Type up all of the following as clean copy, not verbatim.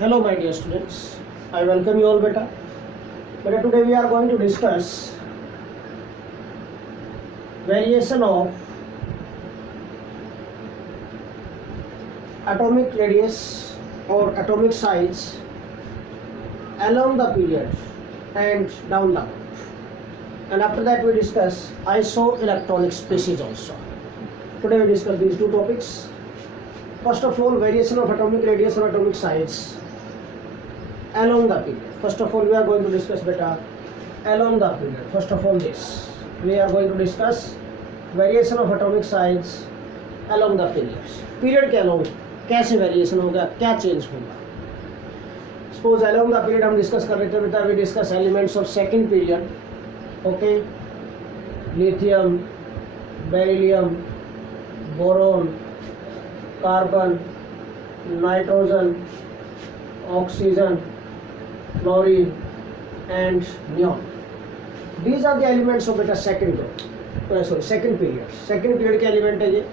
Hello my dear students, I welcome you all beta. Beta, today we are going to discuss variation of atomic radius or atomic size along the period and down the road. And after that we discuss isoelectronic species also. Today we discuss these two topics. First of all, variation of atomic radius or atomic size along the period. First of all, we are going to discuss beta along the period. First of all, this we are going to discuss variation of atomic size along the period. Period के along कैसे variation होगा, क्या change होगा. Suppose along the period हम discuss कर रहे थे बेटा, we discuss elements of second period. Okay, lithium, beryllium, boron, carbon, nitrogen, oxygen, fluorine and neon. These are the elements of beta second group. Second period. Second period के element है ये.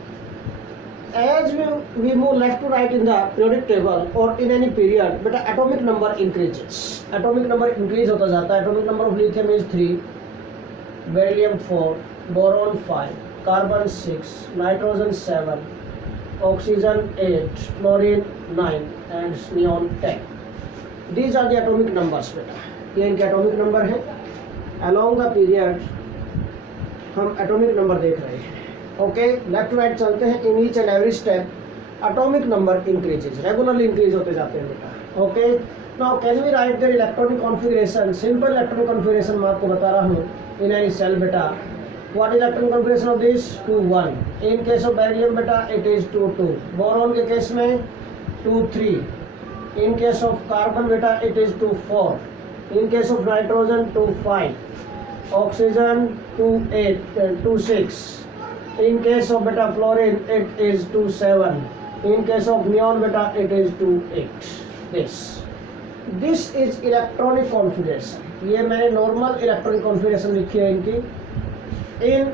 As we move left to right in the periodic table or in any period, beta atomic number increases. Atomic number increase होता जाता है. Atomic number of lithium is 3, beryllium 4, boron 5, carbon 6, nitrogen 7, oxygen 8, fluorine 9 and neon 10. These are the atomic numbers बेटा. ये इनके atomic number है. Along the period हम atomic number देख रहे हैं. Okay, left to right चलते हैं. In each and every step atomic number increases. Regularly increase होते जाते हैं बेटा. Okay, now can we write their electronic configuration? Simple electronic configuration मैं आपको बता रहा हूँ. In any cell बेटा. What is electronic configuration of this? 2 1. In case of beryllium beta, it is 2 2. Boron के केस में 2 3. In case of carbon beta, it is 2 4. In case of nitrogen, 2 5. Oxygen 2 8 2 6. In case of beta fluorine, it is 2 7. In case of neon beta, it is 2 8. This is electronic configuration. ये मैंने normal electronic configuration लिखी है इनकी. In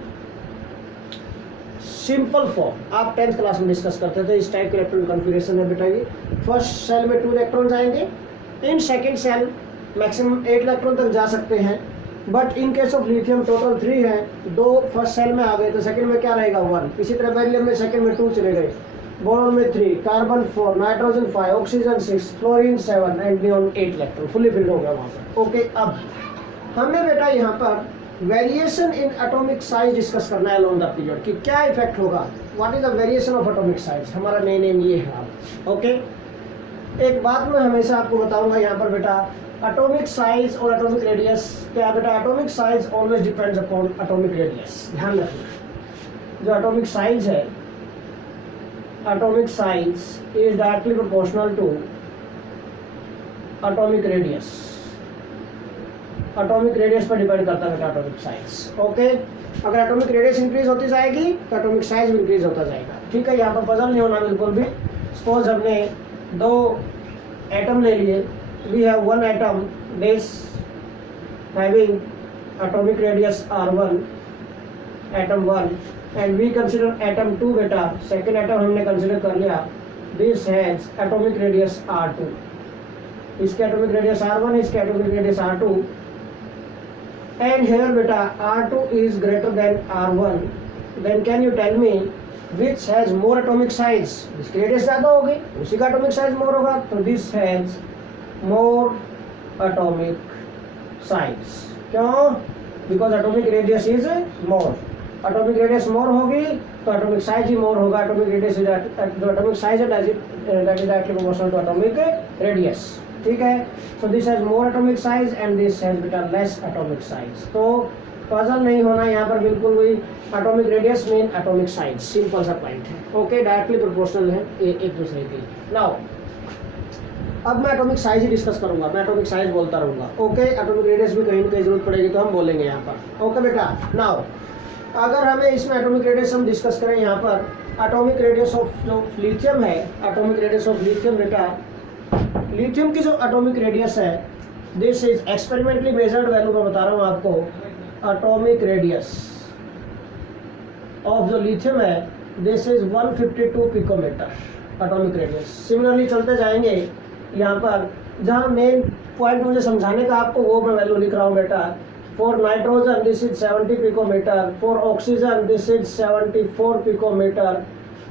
simple form आप 10th class में discuss करते थे. इस टाइप के इलेक्ट्रॉन कॉन्फ़िगरेशन है बेटा. ये फर्स्ट सेल में 2 इलेक्ट्रॉन्स आएंगे. In second shell maximum 8 electron तक जा सकते हैं. But in case of lithium total 3 है. 2 फर्स्ट सेल में आ गए तो सेकंड में क्या रहेगा 1. इसी तरह बेरिलियम में सेकंड में 2 चले गए. बोरॉन में 3, carbon 4, nitrogen 5, oxygen 6, fluorine 7 and neon 8 electron fully filled हो गया वहाँ पर. ओके, अब हमने बेटा यहाँ पर variation in atomic size discuss करना है अलोंग द पीरियड कि क्या इफेक्ट होगा. What is the variation of atomic size. हमारा मेन एम ये है. ओके, एक बात मैं हमेशा आपको बताऊंगा यहाँ पर बेटा, एटॉमिक साइज और एटॉमिक रेडियस क्या बेटा. Atomic size always depends upon atomic radius. ध्यान रखना, जो एटॉमिक साइज है, atomic size is directly proportional to atomic radius. Atomic radius पर डिपेंड करता है एटॉमिक साइज. ओके, अगर एटॉमिक रेडियस इंक्रीज होती जाएगी तो एटॉमिक साइज भी इंक्रीज होता जाएगा. ठीक है, यहाँ पर पजल नहीं होना बिल्कुल भी. सपोज हमने 2 एटम ले लिए. We have 1 atom base having atomic radius r1, atom 1 and we consider atom 2 बेटा. सेकेंड एटम हमने कंसीडर कर लिया. This has atomic radius r2. इसके एटॉमिक रेडियस r1, इसके atomic radius r2. And here beta R2 is greater than R1. Then can you tell me which has more atomic size? इसकी radius ज़्यादा होगी, उसी का atomic size more होगा. तो this has more atomic size. क्यों? Because atomic radius is more. Atomic radius more होगी तो atomic size ही more होगा. Atomic radius जो atomic size है that is directly proportional to atomic radius. ठीक है. So this has more atomic size and this has बेटा less atomic size. तो puzzle नहीं होना यहाँ पर बिल्कुल भी. Atomic radius mean atomic size. Simple सा पॉइंट है. ओके, डायरेक्टली प्रोपोर्शनल है एक दूसरे की. नाउ अब मैं एटॉमिक साइज ही डिस्कस करूंगा. मैं एटॉमिक साइज बोलता रहूंगा. ओके, एटॉमिक रेडियस भी कहीं ना कहीं जरूरत पड़ेगी तो हम बोलेंगे यहाँ पर. ओके बेटा, नाउ अगर हमें इसमें एटॉमिक रेडियस हम डिस्कस करें यहाँ पर, एटॉमिक रेडियस ऑफ जो लिथियम है, एटॉमिक रेडियस ऑफ लिथियम बेटा, लिथियम की जो एटॉमिक रेडियस है, this is experimentally measured value मैं बता रहा हूँ आपको. एटॉमिक रेडियस ऑफ जो लिथियम है, this is 152 picometre atomic radius. Similarly चलते जाएंगे यहाँ पर जहाँ मेन पॉइंट मुझे समझाने का आपको वो मैं वैल्यू लिख रहा हूँ बेटा। For nitrogen this is 70 picometre, for oxygen this is 74 picometre,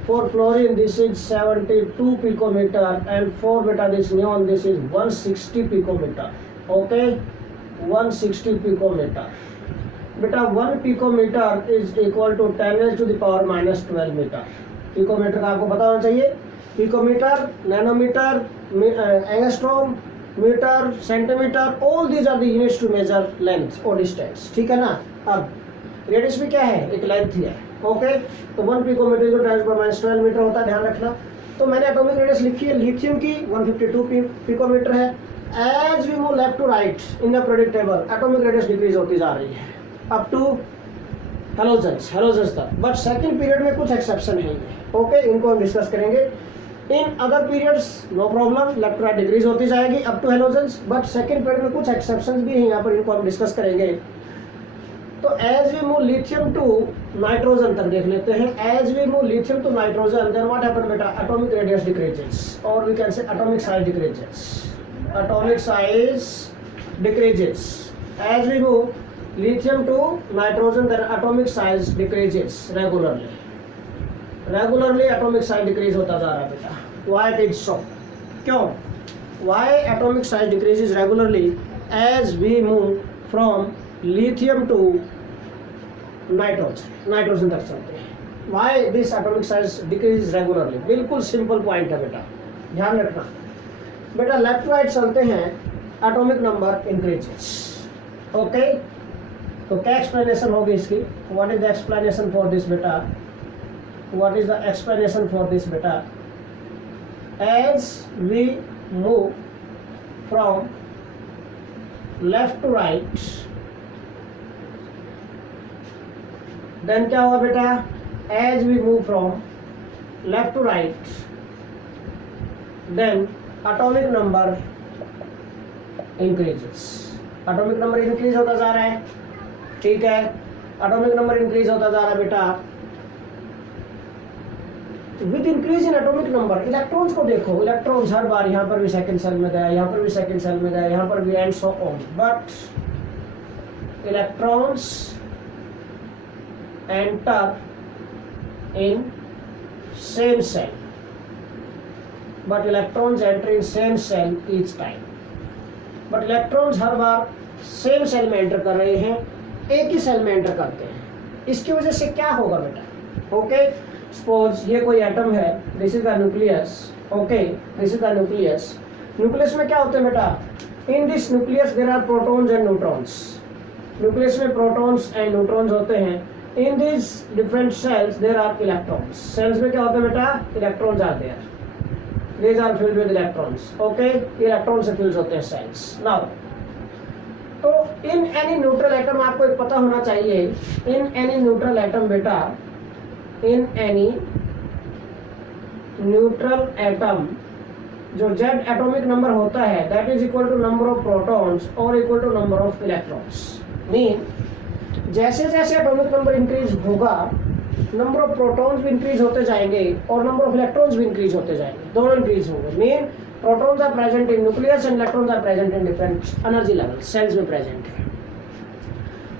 for fluorine this is 72 picometre, and for बेटा this neon this is 160 picometre. Okay, 160 picometre बेटा। 1 picometre is equal to 10⁻⁻12 metre. Picometre का आपको पता होना चाहिए। Picometre, nanometre, angstrom, metre, centimetre, all these are the units to measure length और distance, ठीक है ना। अब रेडियस भी क्या है, एक लेंथ ही है। ओके, तो 1 पिकोमीटर को 10⁻12 मीटर होता है, ध्यान रखना। तो मैंने एटॉमिक रेडियस लिखी है लिथियम की 152 पिकोमीटर है। As we move left to right in the periodic table atomic radius decrease होती जा रही है अप टू हेलोजन्स तक, बट सेकंड पीरियड में कुछ एक्सेप्शन है। ओके, इनको हम डिस्कस करेंगे। In other periods no problem, left to right decrease होती जाएगी up to halogens, but second period में कुछ एक्सेप्शन भी हैं यहाँ पर, इनको हम डिस्कस करेंगे। तो as we move lithium to nitrogen तक देख लेते हैं। As we move lithium to nitrogen then what happen बेटा, एटॉमिक रेडियस डिक्रीजेस और we can say atomic size decreases. Atomic size decreases as we move lithium to nitrogen, then atomic size decreases regularly atomic size decrease होता जा रहा है बेटा। why it is so, क्यों, why atomic size decreases regularly as we move from lithium to nitrogen तक चलते हैं। why this atomic size decreases regularly, बिल्कुल सिंपल पॉइंट है बेटा, ध्यान रखना बेटा। लेफ्ट राइट चलते हैं एटॉमिक नंबर इंक्रीजेस। ओके, तो क्या एक्सप्लेनेशन होगी इसकी, what is the explanation for this बेटा, what is the explanation for this बेटा। As we move from left to right then क्या होगा बेटा, as we move from left to right then atomic number increases. Atomic number increase होता जा रहा है, ठीक है, एटॉमिक नंबर इंक्रीज होता जा रहा है बेटा। With increase in atomic number electrons को देखो, इलेक्ट्रॉन्स हर बार यहाँ पर भी सेकंड सेल में गया, यहाँ पर भी सेकंड सेल में गया, यहाँ पर भी, and so on, but electrons enter in same shell, but electrons enter in same shell each time. But electrons हर बार सेम सेल में एंटर कर रहे हैं, एक ही सेल में एंटर करते हैं। इसकी वजह से क्या होगा बेटा, ओके, सपोज ये कोई एटम है, this is the nucleus. Okay, this is the nucleus. Nucleus में क्या होते हैं बेटा, in this nucleus there are protons and neutrons. Nucleus में प्रोटॉन्स एंड न्यूट्रॉन्स होते हैं। In this different shells there are electrons. Shells में क्या होता है बेटा, electrons are there, these are filled with electrons. Okay, electron से फिल्ड होते हैं सेल्स। नाउ तो इन एनी न्यूट्रल एटम आपको एक पता होना चाहिए, इन एनी न्यूट्रल एटम बेटा, इन एनी न्यूट्रल एटम जो जेड एटॉमिक नंबर होता है that is equal to number of protons और equal to number of electrons. Mean जैसे जैसे एटॉमिक नंबर इंक्रीज होगा नंबर ऑफ प्रोटॉन्स भी इंक्रीज होते जाएंगे और नंबर ऑफ इलेक्ट्रॉन्स भी इंक्रीज होते जाएंगे, दोनों इंक्रीज होंगे। Mean protons are present in nucleus and electrons are present in different energy level, shells में प्रेजेंट है।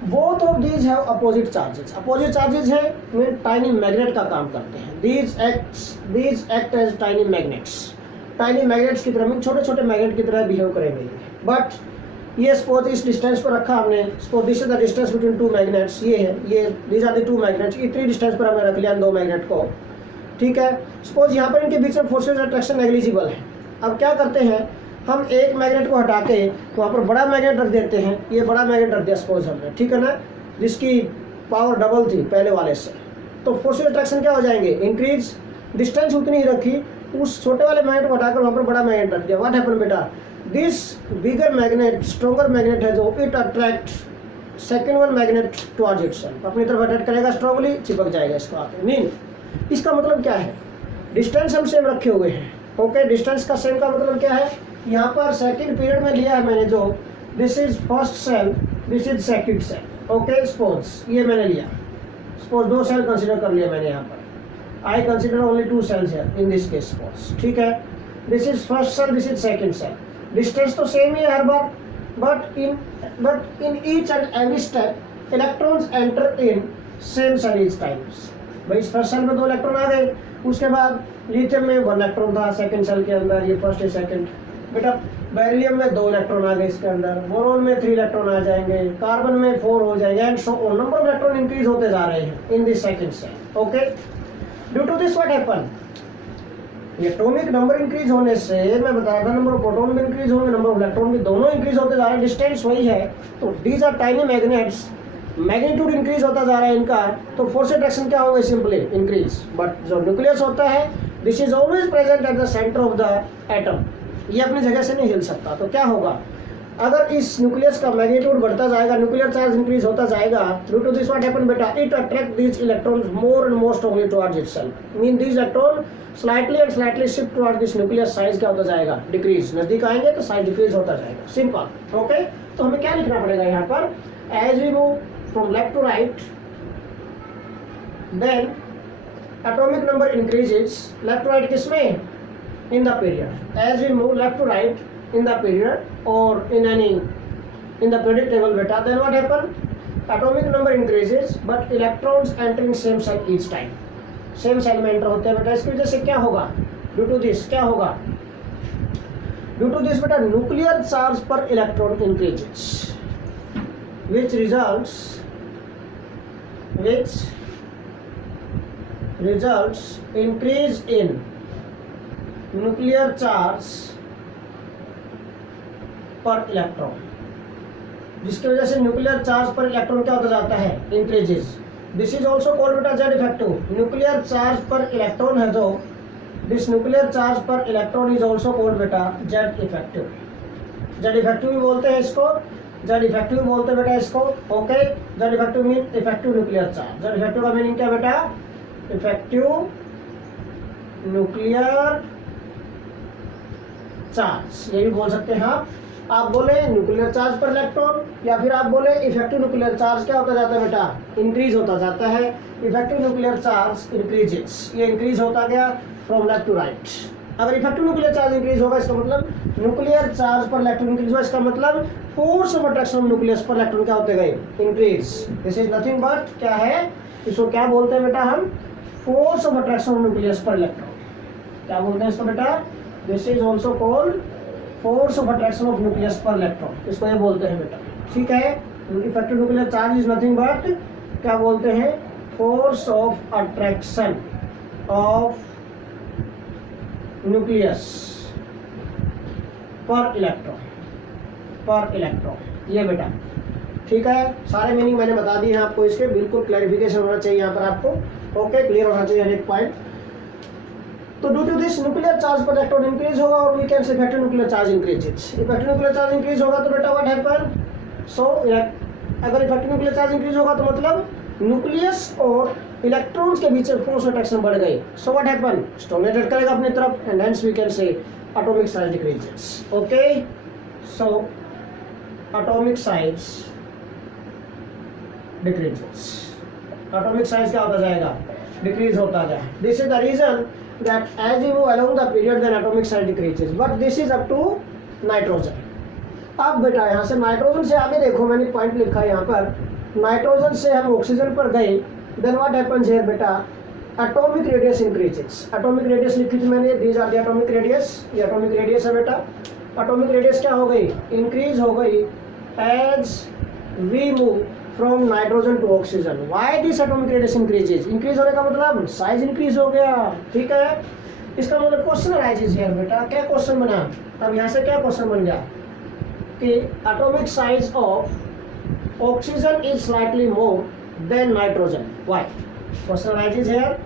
Both of these have opposite charges. Opposite charges है मीन टाइनी मैग्नेट का काम करते हैं। These act as tiny magnets. Tiny magnets की तरह, छोटे छोटे मैग्नेट की तरह बिहेव करेंगे। बट ये सपोज इस डिस्टेंस पर रखा हमने, suppose this is the distance between two magnets, ये है, ये these are the two magnets, इतनी डिस्टेंस पर हमने रख लिया दो मैग्नेट को, ठीक है। सपोज यहाँ पर इनके बीच में फोर्सेस अट्रैक्शन नेग्लिजिबल है। अब क्या करते हैं, हम एक मैग्नेट को हटा के वहाँ पर बड़ा मैग्नेट रख देते हैं, ये बड़ा मैग्नेट रख दिया सपोज हमने, ठीक है ना, जिसकी पावर डबल थी पहले वाले से, तो फोर्सेस अट्रैक्शन क्या हो जाएंगे, इंक्रीज। डिस्टेंस उतनी ही रखी, उस छोटे वाले मैग्नेट को हटाकर वहाँ पर बड़ा मैग्नेट रख दिया। व्हाट हैपन बेटा, this bigger magnet, stronger magnet है जो, it attract second one magnet towards itself, अपनी तरफ अट्रैक्ट करेगा, स्ट्रॉन्गली चिपक जाएगा इसको आके। मीन इसका मतलब क्या है, डिस्टेंस हम सेम रखे हुए हैं। ओके, डिस्टेंस का सेम का मतलब क्या है, यहाँ पर सेकंड पीरियड में लिया है मैंने जो, this is first shell, this is second shell. Okay, suppose ये मैंने लिया, सपोज दो सेल कंसीडर कर लिया मैंने यहाँ पर, I consider only two shells in this case suppose, ठीक है। This is first shell, this is second shell, distance तो सेम ही है हर बार, but in each and every step electrons enter in same shell each times. भाई first shell में 2 electron आ गए, उसके बाद लिथियम में 1 इलेक्ट्रॉन था सेकंड सेल के अंदर, ये फर्स्ट है सेकंड। बेटा बेरिलियम में 2 इलेक्ट्रॉन आ गए इसके अंदर, बोरोन में 3 इलेक्ट्रॉन आ जाएंगे, कार्बन में 4 हो जाएंगे, and so on. Number of electron increase होते जा रहे हैं in this second shell. Okay, due to this what happen, atomic number increase होने से मैं बता रहा था नंबर ऑफ प्रोटॉन भी इंक्रीज होंगे, नंबर ऑफ इलेक्ट्रॉन भी दोनों इंक्रीज होते जा रहे हैं, डिस्टेंस वही है। तो these are tiny magnets, magnitude increase होता जा रहा है इनका, तो फोर्स अट्रैक्शन क्या होगा, सिंपली इंक्रीज। बट जो न्यूक्लियस होता है this is always present at the centre of the atom, ये अपनी जगह से नहीं हिल सकता। तो क्या होगा, अगर इस न्यूक्लियस का मैग्नीट्यूड बढ़ता जाएगा, न्यूक्लियर चार्ज इंक्रीज होता जाएगा, due to this what happen बेटा, it attract these electrons more and more strongly towards itself, mean these electron slightly and slightly shift towards this nuclear size क्या होता जाएगा, decrease. नजदीक आएंगे तो साइज डिक्रीज होता जाएगा, सिंपल। ओके, तो हमें क्या लिखना पड़ेगा यहाँ पर, as we move from left to right then atomic number increases, left to right किसमें, in the period, as we move left to right in the period or in the periodic table beta, then what happen, atomic number increases but electrons entering same cell each time, same cell में enter होते हैं बेटा। इसकी वजह से क्या होगा, due to this क्या होगा, due to this बेटा nuclear charge per electron increases, which results increase in nuclear charge पर इलेक्ट्रॉन, जिसकी वजह से न्यूक्लियर चार्ज पर इलेक्ट्रॉन क्या होता जाता है, increases. This is also called बेटा जेड इफेक्टिव, न्यूक्लियर चार्ज पर इलेक्ट्रॉन है जो, दिस न्यूक्लियर चार्ज पर इलेक्ट्रॉन इज ऑल्सो कॉल्ड बेटा जेड इफेक्टिव। जेड इफेक्टिव भी बोलते हैं इसको, जेड इफेक्टिव बोलते हैं बेटा इसको। Okay, Z effective mean effective nuclear charge. Z effective का मीनिंग क्या बेटा, इफेक्टिव न्यूक्लियर चार्ज, ये भी बोल सकते हैं आप बोले न्यूक्लियर चार्ज पर इलेक्ट्रॉन, या फिर आप बोले इफेक्टिव न्यूक्लियर चार्ज क्या होता जाता है बेटा, इंक्रीज होता जाता है। इफेक्टिव न्यूक्लियर चार्ज इंक्रीजेस, ये इंक्रीज होता गया फ्रॉम लेफ्ट टू राइट। अगर इफेक्टिव न्यूक्लियर चार्ज इंक्रीज होगा इसका मतलब न्यूक्लियर चार्ज पर इलेक्ट्रॉन इंक्रीज होगा, इसका मतलब force of attraction of nucleus पर इलेक्ट्रॉन क्या होते गए, increase. This is nothing but क्या है, इसको क्या बोलते हैं बेटा हम, force of attraction of nucleus पर इलेक्ट्रॉन, क्या बोलते हैं इसको बेटा, this is also called force of attraction of nucleus पर इलेक्ट्रॉन, इसको ये बोलते हैं बेटा। ठीक है, effective nuclear charge is nothing but क्या बोलते हैं, force of attraction of nucleus पर इलेक्ट्रॉन, ये बेटा। ठीक है, सारे मीनिंग मैंने बता दिए हैं आपको, इसके बिल्कुल क्लैरिफिकेशन होना चाहिए यहाँ पर आपको। ओके, क्लियर होना चाहिए हर एक पॉइंट। तो due to this nuclear charge पर इलेक्ट्रॉन इंक्रीज होगा और we can say effective nuclear charge increases. Effective nuclear charge increase होगा तो बेटा व्हाट हैपन, सो अगर इफेक्टिव न्यूक्लियर चार्ज इंक्रीज होगा तो मतलब न्यूक्लियस और इलेक्ट्रॉन्स के बीच फोर्स अट्रैक्शन बढ़ गई। सो व्हाट हैपन, स्टोनेटेड करेगा अपनी तरफ and hence we can say atomic size decreases. Okay, so atomic size decreases, atomic size क्या होता जाएगा, डिक्रीज होता जाए। This is the reason that as you move along the period then atomic size decreases, but this is up to nitrogen। अब बेटा यहाँ से nitrogen से आगे देखो, मैंने पॉइंट लिखा है यहाँ पर, नाइट्रोजन से हम ऑक्सीजन पर गए, देन व्हाट हैपेंस हियर बेटा, atomic radius increases. Atomic radius लिखी थी मैंने, these are the atomic radius, ये एटॉमिक रेडियस है बेटा। एटॉमिक रेडियस क्या हो गई, इंक्रीज हो गई as we move from nitrogen to oxygen. Why this atomic radius increases, increase होने का मतलब साइज इंक्रीज हो गया। ठीक है, इसका मतलब क्वेश्चन अराइजेस हियर बेटा, क्या क्वेश्चन बना, अब यहाँ से क्या क्वेश्चन बन गया कि atomic size of oxygen is slightly more than nitrogen. Why, question arises here,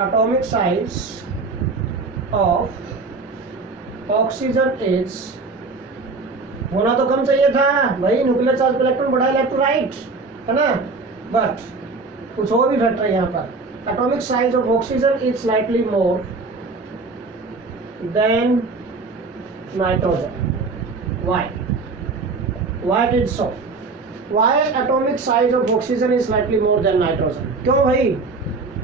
atomic size of oxygen is, होना तो कम चाहिए था भाई, न्यूक्लियर चार्ज पर इलेक्ट्रॉन बढ़ा लेफ्ट टू राइट, है ना, बट कुछ और भी फैक्टर है यहाँ पर। Atomic size of oxygen is slightly more than nitrogen. Why it is so, why atomic size of oxygen is slightly more than nitrogen, क्यों भाई,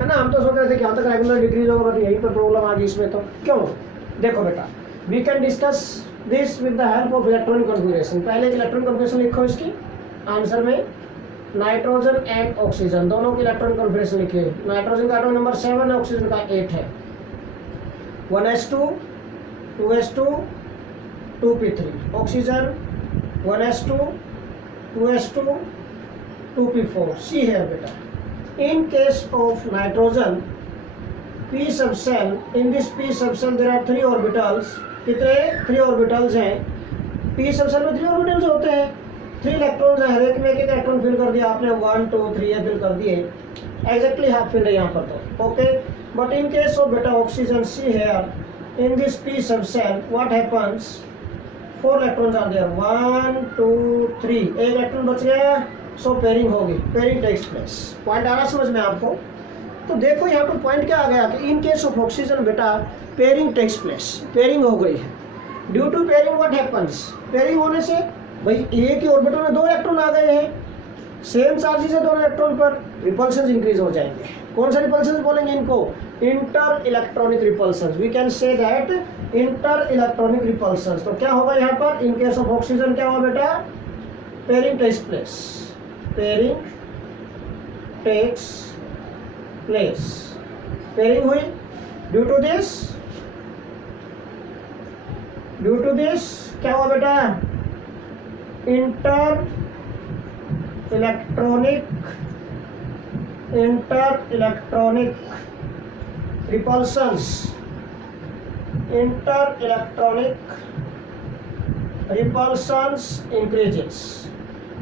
है ना। हम तो सोच रहे थे कि यहाँ तक रेगुलर डिक्रीज होगा, बट यहीं पर प्रॉब्लम आ गई इसमें, तो क्यों, देखो बेटा, we can discuss this with the help of electronic configuration. पहले इलेक्ट्रॉनिक कॉन्फ़िगरेशन लिखो इसकी आंसर में, नाइट्रोजन एंड ऑक्सीजन दोनों की इलेक्ट्रॉनिक कॉन्फ़िगरेशन लिखिए। नाइट्रोजन का एटॉमिक नंबर 7 है, ऑक्सीजन का 8 है। 1s2 2s2 2p3, oxygen 1s2 2s2 2p4। सी है बेटा, in case of nitrogen p subshell, in this p subshell there are 3 orbitals। कितने 3 orbitals हैं p subshell में? 3 orbitals होते हैं, 3 इलेक्ट्रॉन्स हैं, हर एक में कितने इलेक्ट्रॉन फिल कर दिया आपने? 1 2 3 ये फिल कर दिए, एग्जैक्टली हाफ फिल है यहाँ पर तो, okay. But in case of बेटा oxygen, see here, in this p subshell what happens? 4 electrons are there, 1 2 3, एक इलेक्ट्रॉन बच गया, सो पेयरिंग होगी, पेयरिंग टेक्स प्लेस। पॉइंट आ रहा समझ में आपको? तो देखो यहाँ पर पॉइंट क्या आ गया कि इन केस ऑफ ऑक्सीजन बेटा पेयरिंग टेक्स प्लेस, पेयरिंग हो गई है। Due to pairing what happens? Pairing होने से भाई एक ही ऑर्बिटल में 2 इलेक्ट्रॉन आ गए हैं, सेम चार्जेस है 2 इलेक्ट्रॉन पर, रिपल्शन इंक्रीज हो जाएंगे। कौन सा रिपल्शन बोलेंगे इनको? Inter electronic repulsion. We can say that inter electronic repulsion. तो क्या होगा यहाँ पर? इन केस ऑफ ऑक्सीजन क्या होगा बेटा? Pairing takes place, pairing takes place, pairing हुई। ड्यू टू दिस क्या हुआ बेटा? Inter electronic repulsions, inter electronic repulsions increases.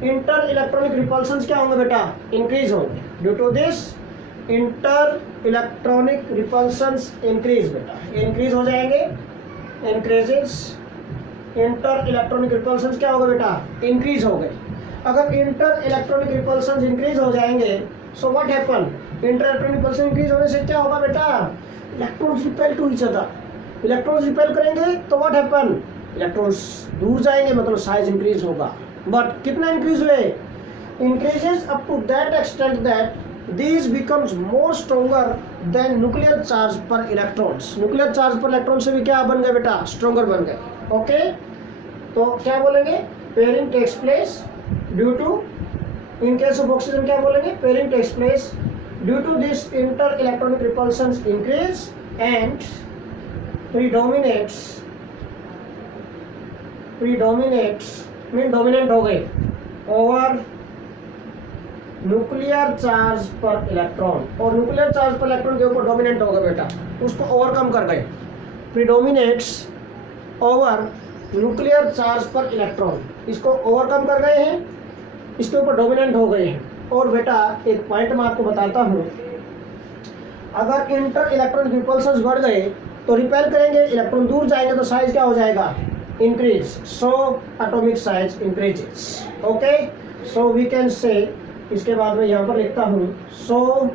Inter electronic repulsions क्या होंगे बेटा? इंक्रीज होंगे। Due to this inter electronic repulsions increase बेटा, इंक्रीज हो जाएंगे, इंक्रीजेस। इंटर इलेक्ट्रॉनिक रिपल्शंस क्या होगा बेटा? इंक्रीज हो गए। अगर इंटर इलेक्ट्रॉनिक रिपल्शंस इंक्रीज हो जाएंगे, so what happen? Inter electronic repulsion increase होने से क्या होगा बेटा? Electrons repel to each other, electrons repel करेंगे तो व्हाट हैपन? इलेक्ट्रॉन्स दूर जाएंगे, मतलब साइज इंक्रीज होगा। बट कितना इंक्रीज हुए? Increases up to that extent that these becomes more stronger than nuclear charge per electrons। nuclear charge per electron से भी क्या बन गए बेटा? stronger बन गए, ओके। तो क्या बोलेंगे? pairing takes place due to, in case of oxygen क्या बोलेंगे? pairing takes place due to this inter electronic repulsions increase and predominates mean dominant हो गए over न्यूक्लियर चार्ज पर इलेक्ट्रॉन, और न्यूक्लियर चार्ज पर इलेक्ट्रॉन के ऊपर डोमिनेंट होगा बेटा, उसको ओवरकम कर गए। प्रीडोमिनेट्स ओवर न्यूक्लियर चार्ज पर इलेक्ट्रॉन, इसको ओवरकम कर गए हैं, इसके ऊपर डोमिनेंट हो गए हैं। और बेटा एक पॉइंट मैं आपको बताता हूँ, अगर इंटर इलेक्ट्रॉनिक रिपल्शंस बढ़ गए तो रिपेल करेंगे, इलेक्ट्रॉन दूर जाएंगे तो साइज क्या हो जाएगा? Increase. So atomic size increases, okay. So we can say, इसके बाद में यहाँ पर लिखता हूँ, सो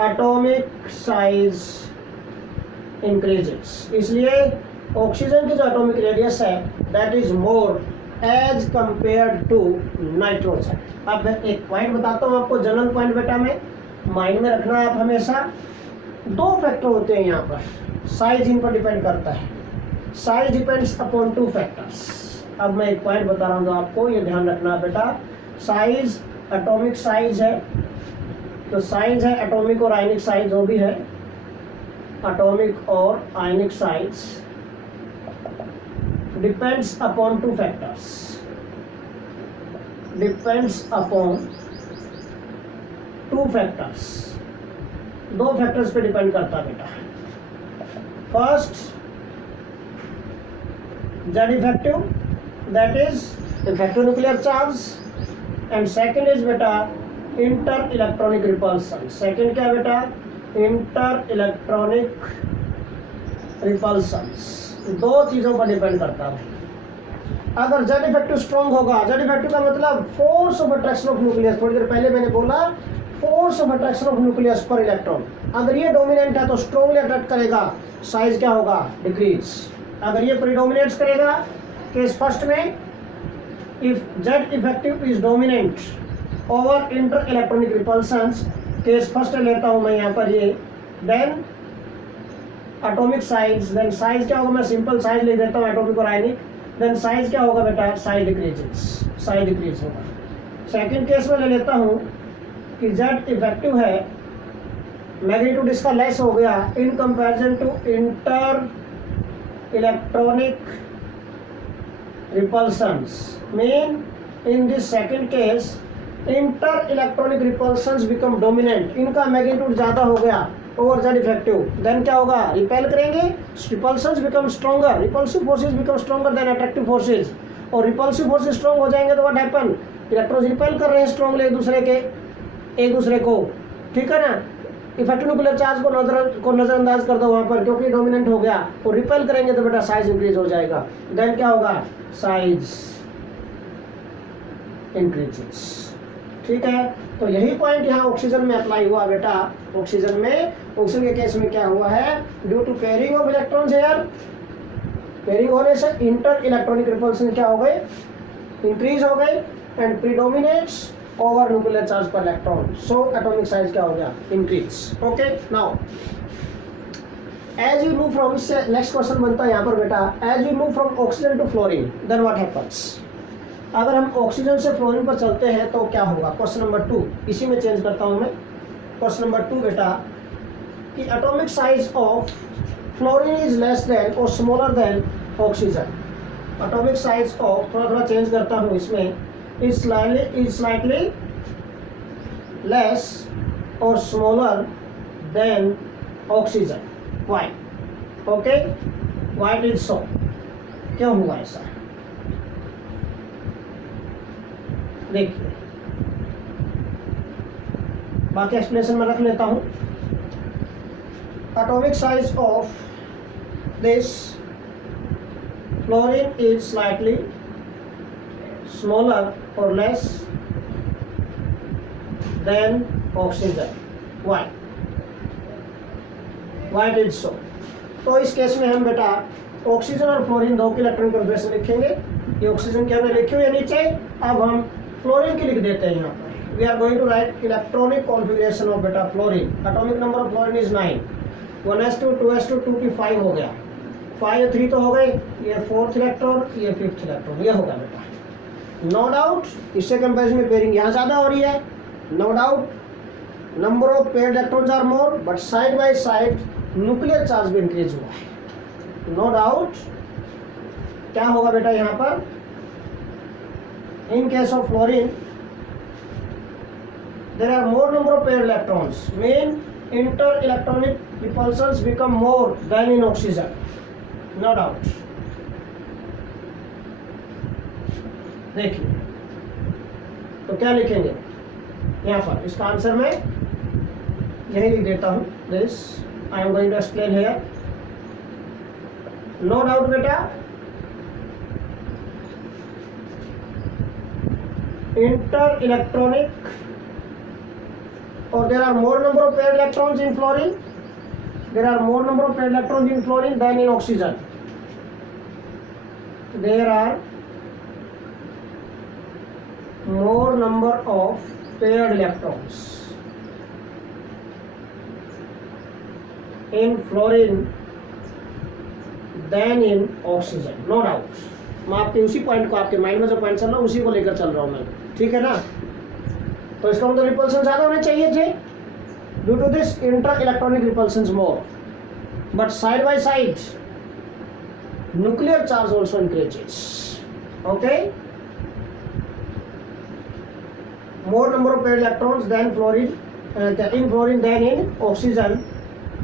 एटॉमिक साइज इंक्रीजेस। इसलिए ऑक्सीजन की जो एटॉमिक रेडियस है that is more as compared to nitrogen. अब एक पॉइंट बताता हूँ आपको, जनरल पॉइंट बेटा में माइंड में रखना है आप हमेशा। 2 फैक्टर होते हैं यहाँ पर, साइज इन पर डिपेंड करता है, साइज डिपेंड्स अपॉन 2 फैक्टर्स। अब मैं एक पॉइंट बता रहा हूँ आपको, ये ध्यान रखना है बेटा। साइज एटॉमिक साइज है, तो साइज है एटॉमिक और आयनिक साइज जो भी है, एटॉमिक और आयनिक size depends upon 2 factors, depends upon 2 factors, 2 factors पे डिपेंड करता है बेटा। First Z effective, that is effective nuclear charge, and second is बेटा inter electronic repulsion। second क्या बेटा? inter electronic repulsions। 2 चीज़ों पर डिपेंड करता है। अगर Z effective स्ट्रॉन्ग होगा, Z effective का मतलब force of attraction of nucleus, थोड़ी देर पहले मैंने बोला force of attraction of nucleus पर इलेक्ट्रॉन। अगर ये डोमिनेंट है तो स्ट्रॉन्गली अट्रैक्ट करेगा, साइज क्या होगा? डिक्रीज। अगर ये प्रीडोमिनेट्स करेगा, केस फर्स्ट में if Z effective is dominant over inter electronic repulsions, case first लेता हूं मैं यहाँ पर ये, then atomic size, then size क्या होगा, मैं सिंपल साइज लिख देता हूँ एटॉमिक और आयनिक, देन साइज क्या होगा बेटा, साइज डिक्रीजेस, साइज डिक्रीज होगा। सेकंड केस में ले लेता हूँ कि जेड इफेक्टिव है, मैग्नीट्यूड इसका लेस हो गया in comparison to inter electronic repulsions, mean in this second case inter electronic repulsions become dominant, इनका मैग्नीट्यूड ज्यादा हो गया ओवर जेड इफेक्टिव, देन क्या होगा, रिपेल करेंगे, repulsions become stronger, repulsive forces become stronger than attractive forces, और repulsive forces strong हो जाएंगे तो व्हाट हैपन, इलेक्ट्रॉन्स रिपेल कर रहे हैं स्ट्रॉन्गली एक दूसरे को, ठीक है ना। इफेक्टिव न्यूक्लियर चार्ज को नजरअंदाज कर दो वहां पर, क्योंकि डोमिनेंट हो गया, और रिपेल करेंगे तो बेटा साइज इंक्रीज हो जाएगा, देन क्या होगा, साइज इंक्रीजेस, ठीक है। तो यही पॉइंट यहाँ ऑक्सीजन में अप्लाई हुआ बेटा। ऑक्सीजन के केस में क्या हुआ है, due to pairing of electrons here, pairing होने से इंटर इलेक्ट्रॉनिक रिपल्सन क्या हो गए, इंक्रीज हो गए, and predominates over nuclear charge पर इलेक्ट्रॉन, सो एटॉमिक साइज क्या हो गया, increase. Okay, now as you move from, इससे नेक्स्ट क्वेश्चन बनता है यहाँ पर बेटा, as you move from oxygen to fluorine then what happens, अगर हम ऑक्सीजन से फ्लोरीन पर चलते हैं तो क्या होगा। क्वेश्चन नंबर 2, इसी में चेंज करता हूं मैं। क्वेश्चन नंबर 2 बेटा, कि atomic size of fluorine is less than और smaller than oxygen, atomic size of, थोड़ा चेंज करता हूं इसमें, इज स्लाइटली लेस और smaller than oxygen, why, okay, why it is so, क्यों हुआ ऐसा, देखिए बाकी एक्सप्लेनेशन में रख लेता हूं। Atomic size of this fluorine is slightly smaller और less than oxygen, why it is so. तो इस केस में हम बेटा ऑक्सीजन और फ्लोरीन दो की इलेक्ट्रॉनिक कॉन्फिगरेशन लिखेंगे, ये ऑक्सीजन की हमने लिखी हुई है नीचे, अब हम फ्लोरीन की लिख देते हैं यहाँ पर। We are going to write electronic configuration of बेटा fluorine. Atomic number of fluorine is 9, 1s2 2s2 2 की 5 हो गया, 5 3 तो हो गए, ये 4th इलेक्ट्रॉन, ये 5th इलेक्ट्रॉन, ये होगा बेटा। नो डाउट इससे कंपेरिजन में पेयरिंग यहाँ ज्यादा हो रही है, no doubt number of paired electrons are more, but side by side nuclear charge भी इंक्रीज हुआ है, नो डाउट। क्या होगा बेटा यहाँ पर, in case of fluorine there are more number of paired electrons, mean inter-electronic repulsions become more than in oxygen, no doubt। देखिए तो क्या लिखेंगे यहाँ पर, इसका आंसर मैं यही लिख देता हूँ, this I am going to explain here, no doubt बेटा inter-electronic, or there are more number of paired electrons in fluorine, there are more number of paired electrons in fluorine than in oxygen, there are more number of paired electrons in fluorine than in oxygen, no doubt। मैं आपके उसी point को, आपके mind में जो point चल रहा है उसी को लेकर चल रहा हूं मैं, ठीक है ना। तो इसका मतलब रिपल्सन ज्यादा होने चाहिए थे, due to this inter electronic repulsions more, but side by side nuclear charge also increases, okay, more number of paired electrons than fluorine, in fluorine than in oxygen,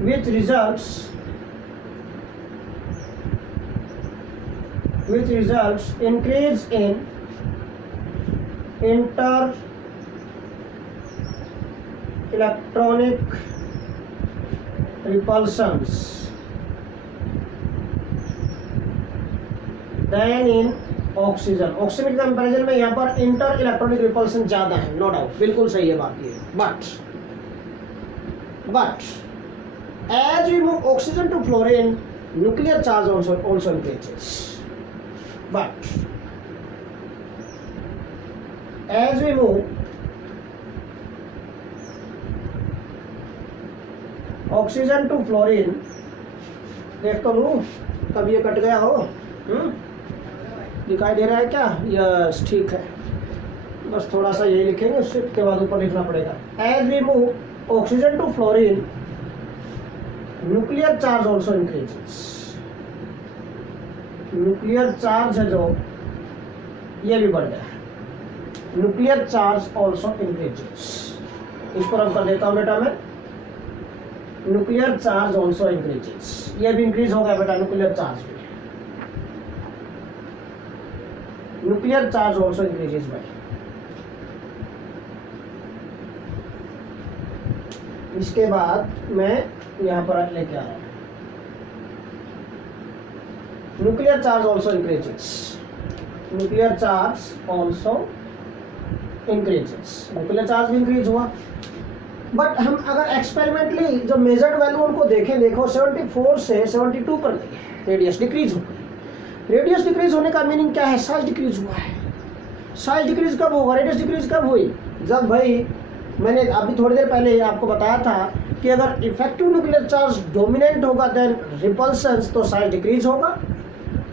which results increase in inter-electronic repulsions than in oxygen. Oxygen के comparison में यहाँ पर inter electronic repulsion ज्यादा है, no doubt, बिल्कुल सही है बात ये। But as we move oxygen to fluorine, nuclear charge also increases, but as we move oxygen to fluorine, देख तो लूँ कब ये कट गया हो। दिखाई दे रहा है क्या? यस, ठीक है। बस थोड़ा सा यही लिखेंगे, उसके बाद ऊपर लिखना पड़ेगा। As we move oxygen to fluorine nuclear charge also increases. Nuclear charge है जो, ये भी बढ़ गया। Nuclear charge also increases. इसको रब कर देता हूँ बेटा मैं। न्यूक्लियर चार्ज ऑल्सो इंक्रीजेस, ये भी इंक्रीज हो गया बेटा न्यूक्लियर चार्ज भी। न्यूक्लियर चार्ज ऑल्सो इंक्रीजेस भाई। इसके बाद मैं यहाँ पर लेके आ रहा हूँ nuclear charge also increases. Nuclear charge also increases, nuclear charge भी इंक्रीज हुआ। बट हम अगर एक्सपेरिमेंटली जो मेजर्ड वैल्यू उनको देखें, देखो 74 से 72 पर गई, रेडियस डिक्रीज हो गई। रेडियस डिक्रीज होने का मीनिंग क्या है? साइज डिक्रीज हुआ है। साइज डिक्रीज कब होगा? रेडियस डिक्रीज कब हुई? जब भाई मैंने अभी थोड़ी देर पहले आपको बताया था कि अगर इफेक्टिव न्यूक्लियर चार्ज डोमिनेंट होगा देन रिपल्सन्स, तो साइज डिक्रीज होगा।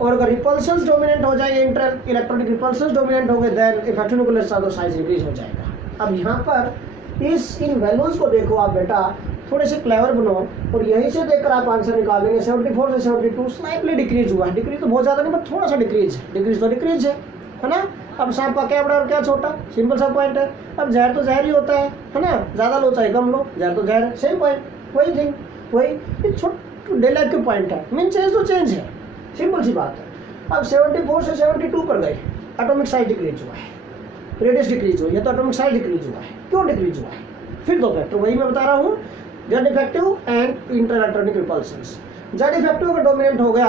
और अगर रिपल्सन्स डोमिनेंट हो जाएंगे, इंटर इलेक्ट्रॉनिक रिपल्सन्स डोमिनेंट होंगे, देन इफेक्टिव न्यूक्लियर चार्ज, तो साइज डिक्रीज हो जाएगा। अब यहाँ पर इन वैल्यूज को देखो आप बेटा, थोड़े से क्लेवर बनो और यहीं से देखकर आप आंसर निकालेंगे। 74 से 72 स्लाइटली डिक्रीज हुआ है। डिक्रीज तो बहुत ज़्यादा नहीं, बट थोड़ा सा डिक्रीज है। डिक्रीज तो डिक्रीज है ना। अब सांप का क्या बड़ा और क्या छोटा, सिंपल सा पॉइंट है। अब जहर तो जहर ही होता है ना, ज़्यादा लो चाहे कम लो, जहर तो जहर है, सेम पॉइंट, वही थिंग, वही छोटे डे लाइफ के पॉइंट है। मीन चेंज तो चेंज है, सिंपल सी बात है। अब 74 से 72 पर गए, एटॉमिक साइज डिक्रीज हुआ है, रेडियस डिक्रीज हुई है, तो एटॉमिक साइज डिक्रीज हुआ है। क्यों डिक्रीज हुआ है? फिर दो फैक्टर, वही मैं बता रहा हूँ, Z effective and inter electronic repulsions. Z effective अगर डोमिनेंट हो गया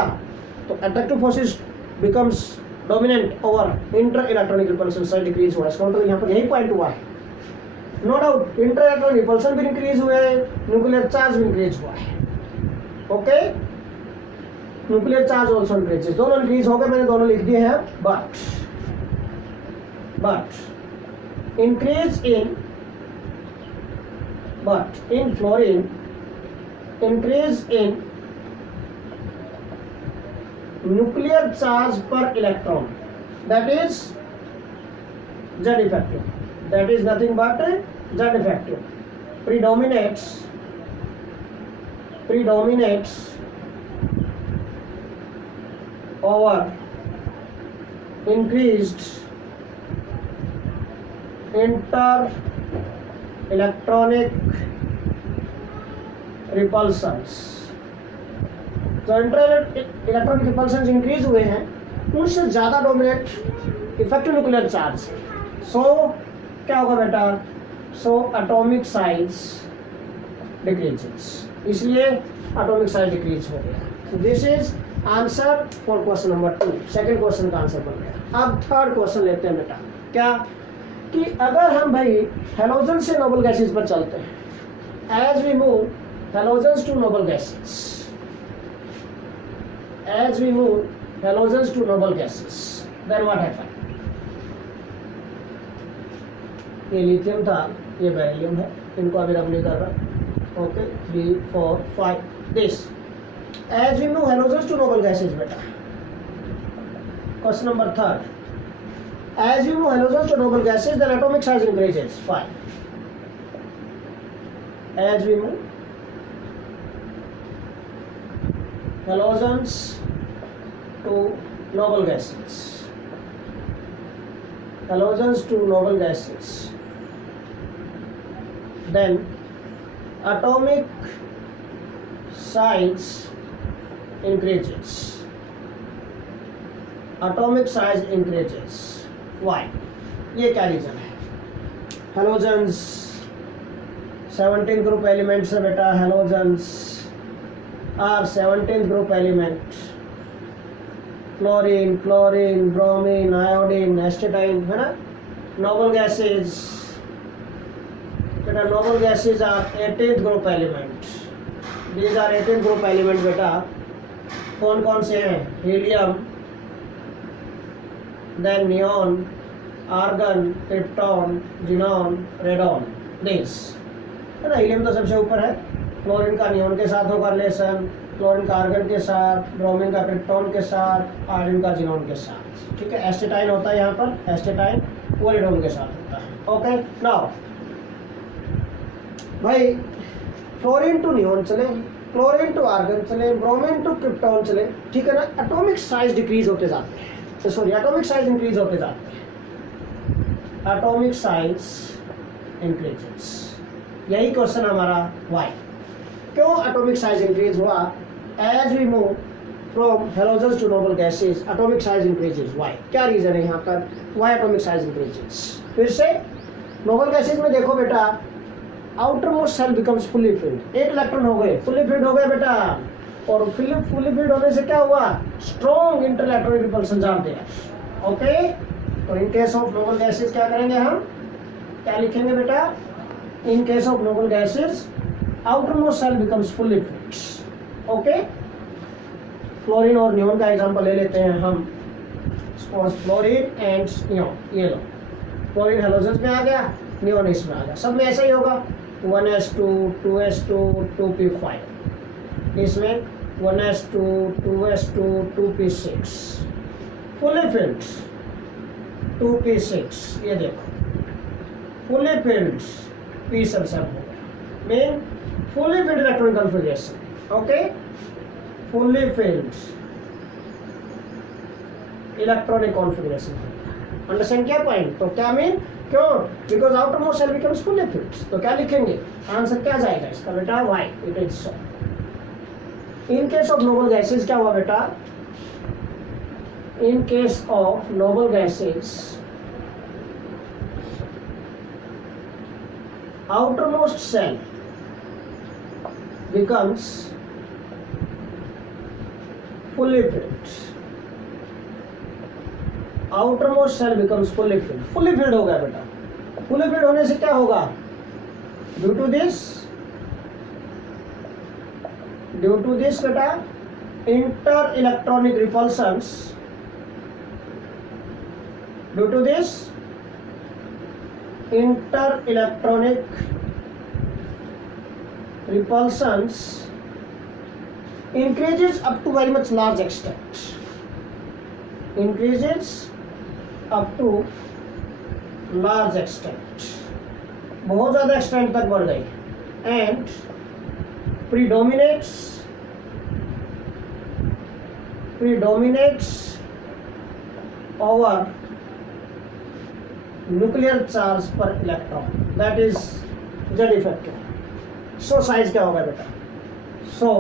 तो attractive forces becomes dominant over inter electronic repulsion, size decrease हुआ है। इसका मतलब यहाँ पर यही पॉइंट हुआ है। No doubt inter electronic repulsion भी इंक्रीज हुए हैं, न्यूक्लियर चार्ज भी इंक्रीज हुआ है। Okay, nuclear charge also increase, दोनों इंक्रीज हो गए, मैंने दोनों लिख दिए हैं। But increase in fluorine, increase in nuclear charge per electron, that is Z effective, that is nothing but Z effective, predominates over increased inter electronic repulsions. जो inter electronic repulsions increase हुए हैं, उनसे ज़्यादा dominate effective nuclear charge. So क्या होगा बेटा? So atomic size decreases, इसलिए atomic size decrease हो गया। This is answer for question number 2। Second question का आंसर बन गया। अब थर्ड क्वेश्चन लेते हैं बेटा। क्या कि अगर हम भाई हेलोजन से नोबल गैसेस पर चलते हैं, as we move halogens to noble gases, as we move halogens to noble gases, then what happen? ये लिथियम था, ये बेरिलियम है, इनको अभी रब नहीं कर रहा। Okay, 3 4 5 this as we move halogens to noble gases बेटा। Question number 3, as you move halogens to noble gases, their atomic size increases. Fine. As we move halogens to noble gases, halogens to noble gases, then atomic size increases. Atomic size increases. Why? ये क्या reason है? Halogens 17 group elements है बेटा। Halogens are 17 group element. Fluorine, chlorine, bromine, iodine, astatine, है ना। Noble gases बेटा, noble gases are 18th group element. These are 18th group element बेटा। कौन कौन से हैं? Helium, then neon, argon, krypton, xenon, radon, this है ना। हीलियम तो सबसे ऊपर है, क्लोरीन का नियॉन के साथ होगा रिलेशन, क्लोरीन का आर्गन के साथ, ब्रोमीन का क्रिप्टॉन के साथ, आयरन का जिनोन के साथ। ठीक है, एस्टेटाइन होता है यहाँ पर, एस्टेटाइन वोलिडोन के साथ होता है। ओके, नाउ भाई फ्लोरीन टू नियोन चले, क्लोरीन टू आर्गन चले, ब्रोमीन टू क्रिप्टॉन चले, ठीक है ना, एटॉमिक साइज डिक्रीज होते जाते हैं, सॉरी एटॉमिक साइज इंक्रीज होते जाते हैं, एटॉमिक साइज इंक्रीजेस। यही क्वेश्चन हमारा वाई, क्यों एटॉमिक साइज इंक्रीज हुआ? As we move from halogens to noble gases atomic size increases. Why, क्या रीजन है यहाँ पर, वाई एटॉमिक साइज इंक्रीजेस? फिर से नोबल गैसेस में देखो बेटा, outer most shell becomes fully filled, एक इलेक्ट्रॉन हो गए फुली फिल्ड हो गए बेटा, और फुली फिल्ड होने से क्या हुआ? स्ट्रॉन्ग इंटरइलेक्ट्रॉनिक रिपल्शन जानते हैं। ओके, तो in case of noble gases क्या करेंगे हम, क्या लिखेंगे बेटा? In case of noble gases outer most shell becomes fully filled. Okay, fluorine और नियोन का एग्जांपल ले लेते हैं हम। सपोज फ्लोरीन एंड नियोन, ये लो, फ्लोरीन हेलोजन्स में आ गया, नियोन इसमें आ गया, सब में ऐसा ही होगा, 1s2 2s2 2p5, इसमें 1s2 2s2 2p6, fully filled 2p6, ये देखो फुली फिल्ड p7 हो गया, mean fully filled electronic configuration. Okay, fully filled electronic configuration, understand क्या पॉइंट? तो क्या मीन, क्यों? Because outer most shell becomes fully filled. तो क्या लिखेंगे, आंसर क्या जाएगा इसका बेटा? Why, it is so. In case of noble gases क्या हुआ बेटा? In case of noble gases outermost cell becomes fully filled, outermost cell becomes fully filled, fully filled हो गया बेटा। fully filled होने से क्या होगा? due to this बेटा inter electronic repulsions, due to this inter-electronic repulsions increases up to very much large extent, increases up to large extent, बहुत ज़्यादा extent तक बढ़ गई, and predominates over nuclear charge पर electron, that is Z effect. So size क्या होगा बेटा? So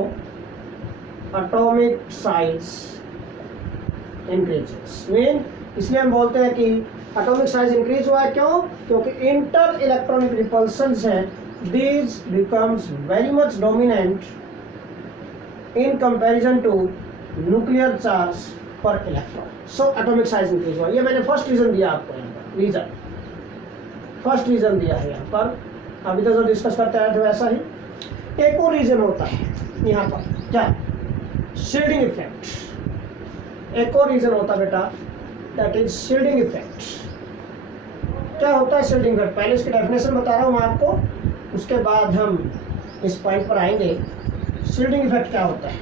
atomic size increases, mean इसलिए हम बोलते हैं कि एटॉमिक साइज इंक्रीज हुआ है। क्यों? क्योंकि इंटर इलेक्ट्रॉनिक रिपल्शंस हैं, these becomes very much dominant in comparison to nuclear charge पर electron. So atomic size increase हुआ। ये मैंने फर्स्ट रीजन दिया आपको, यहाँ पर रीजन, फर्स्ट रीजन दिया है यहाँ पर। अभी तक जो डिस्कस करते आए थे वैसा ही। एक और रीजन होता है यहाँ पर, क्या? Shielding effect. एक और रीजन होता है बेटा, दैट इज शील्डिंग इफेक्ट। क्या होता है शील्डिंग इफेक्ट? पहले इसकी डेफिनेशन बता रहा हूँ मैं आपको, उसके बाद हम इस पॉइंट पर आएंगे। शील्डिंग इफेक्ट क्या होता है?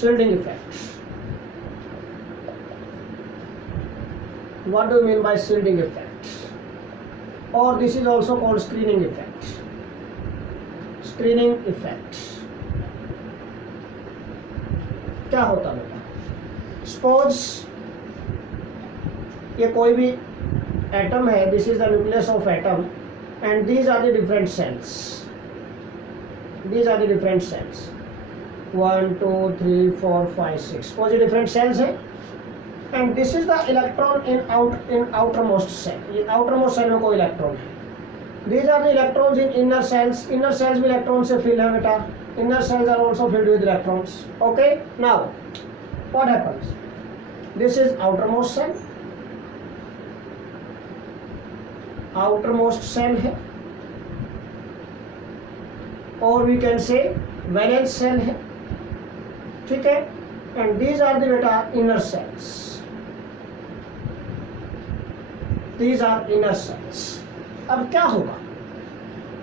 Shielding effect, what do you mean by shielding effect? Or this is also called screening effect. Screening effect क्या होता है बेटा? Suppose ये कोई भी एटम है, this is the nucleus of atom and these are the different cells. These are the different cells. 1 2 3 4 5 6 suppose ये different cells है, and this is the electron in outermost cell. ये outermost cell में कोई electron है। These are the electrons in inner cells. Inner cells में electron से fill है बेटा। Inner cells are also filled with electrons. Okay, now what happens? This is outermost cell. outermost cell है, और we can say valence cell है, ठीक है, and these are the beta inner cells. These are inner cells. अब क्या होगा?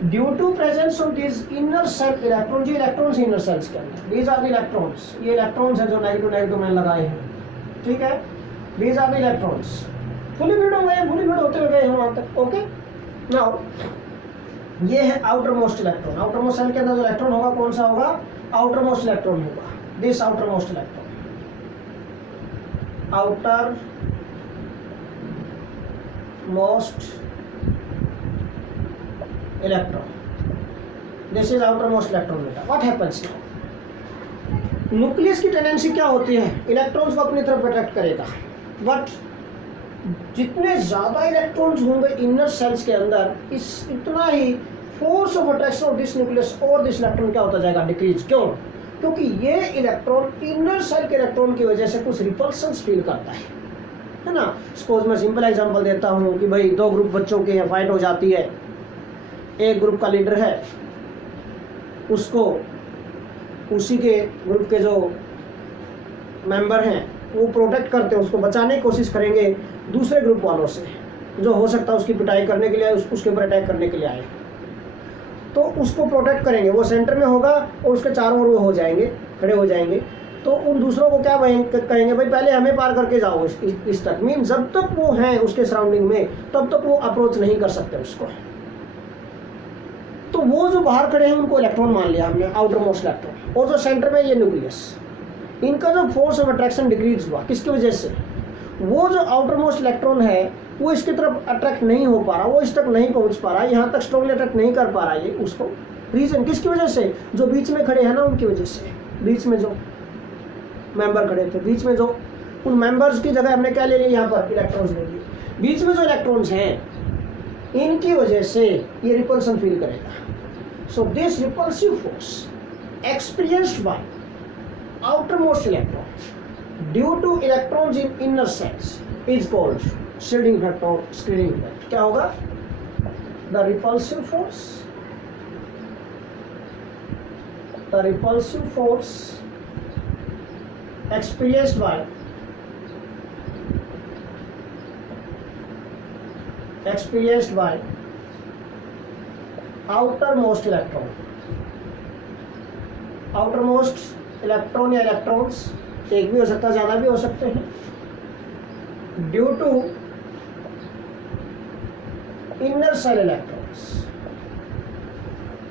Due to presence of this inner shell electron, ये electrons inner shells के अंदर, दीज आर द इलेक्ट्रॉन्स, ये इलेक्ट्रॉन्स हैं जो नेगेटिव नेगेटिव मैंने लगाए हैं, ठीक है, these are the electrons. Fully fit हो गए, फुली फिट होते हुए गए हम वहां तक, ओके। नाउ ये है outer most electron, outer most shell के अंदर जो इलेक्ट्रॉन होगा कौन सा होगा, आउटर मोस्ट इलेक्ट्रॉन होगा, this outer most electron, outer most electron, this is outermost electron beta. What happens now? Nucleus की टेंडेंसी क्या होती है, इलेक्ट्रॉन्स को अपनी तरफ अट्रैक्ट करेगा, बट जितने ज्यादा इलेक्ट्रॉन्स होंगे इनर सेल्स के अंदर, इस इतना ही force of attraction of this nucleus और दिस इलेक्ट्रॉन क्या होता जाएगा, डिक्रीज। क्यों? क्योंकि ये इलेक्ट्रॉन इनर सेल के इलेक्ट्रॉन की वजह से कुछ रिपल्शंस फील करता है ना। सपोज मैं सिंपल एग्जांपल देता हूँ कि भाई दो ग्रुप बच्चों के फाइट हो जाती है, एक ग्रुप का लीडर है, उसको उसी के ग्रुप के जो मेंबर हैं वो प्रोटेक्ट करते हैं, उसको बचाने की कोशिश करेंगे दूसरे ग्रुप वालों से, जो हो सकता है उसकी पिटाई करने के लिए, उसके ऊपर अटैक करने के लिए आए, तो उसको प्रोटेक्ट करेंगे, वो सेंटर में होगा और उसके चारों ओर वो हो जाएंगे, खड़े हो जाएंगे। तो उन दूसरों को क्या कहेंगे, भाई पहले हमें पार करके जाओ इस तक, मीन जब तक वो हैं उसके सराउंडिंग में तब तक वो अप्रोच नहीं कर सकते उसको। तो वो जो बाहर खड़े हैं उनको इलेक्ट्रॉन मान लिया हमने, आउटर मोस्ट इलेक्ट्रॉन, और जो सेंटर में ये न्यूक्लियस, इनका जो फोर्स ऑफ अट्रैक्शन डिक्रीज हुआ, किसकी वजह से, वो जो आउटर मोस्ट इलेक्ट्रॉन है वो इसकी तरफ अट्रैक्ट नहीं हो पा रहा, वो इस तक नहीं पहुंच पा रहा, यहाँ तक स्ट्रॉन्गली अट्रैक्ट नहीं कर पा रहा है उसको। रीजन किसकी वजह से, जो बीच में खड़े हैं ना उनकी वजह से, बीच में जो मेंबर खड़े थे, बीच में जो उन मेंबर्स की जगह हमने क्या ले लिया, यहाँ पर इलेक्ट्रॉन्स ले लिए, बीच में जो इलेक्ट्रॉन्स हैं इनकी वजह से ये रिपल्सन फील करेगा। So this repulsive force experienced by outermost electron due to electrons in inner cells is called shielding effect or screening effect. क्या होगा, the repulsive force experienced by outermost electron, outermost electron या electrons, एक भी हो सकता है, ज़्यादा भी हो सकते हैं, due to inner shell electrons,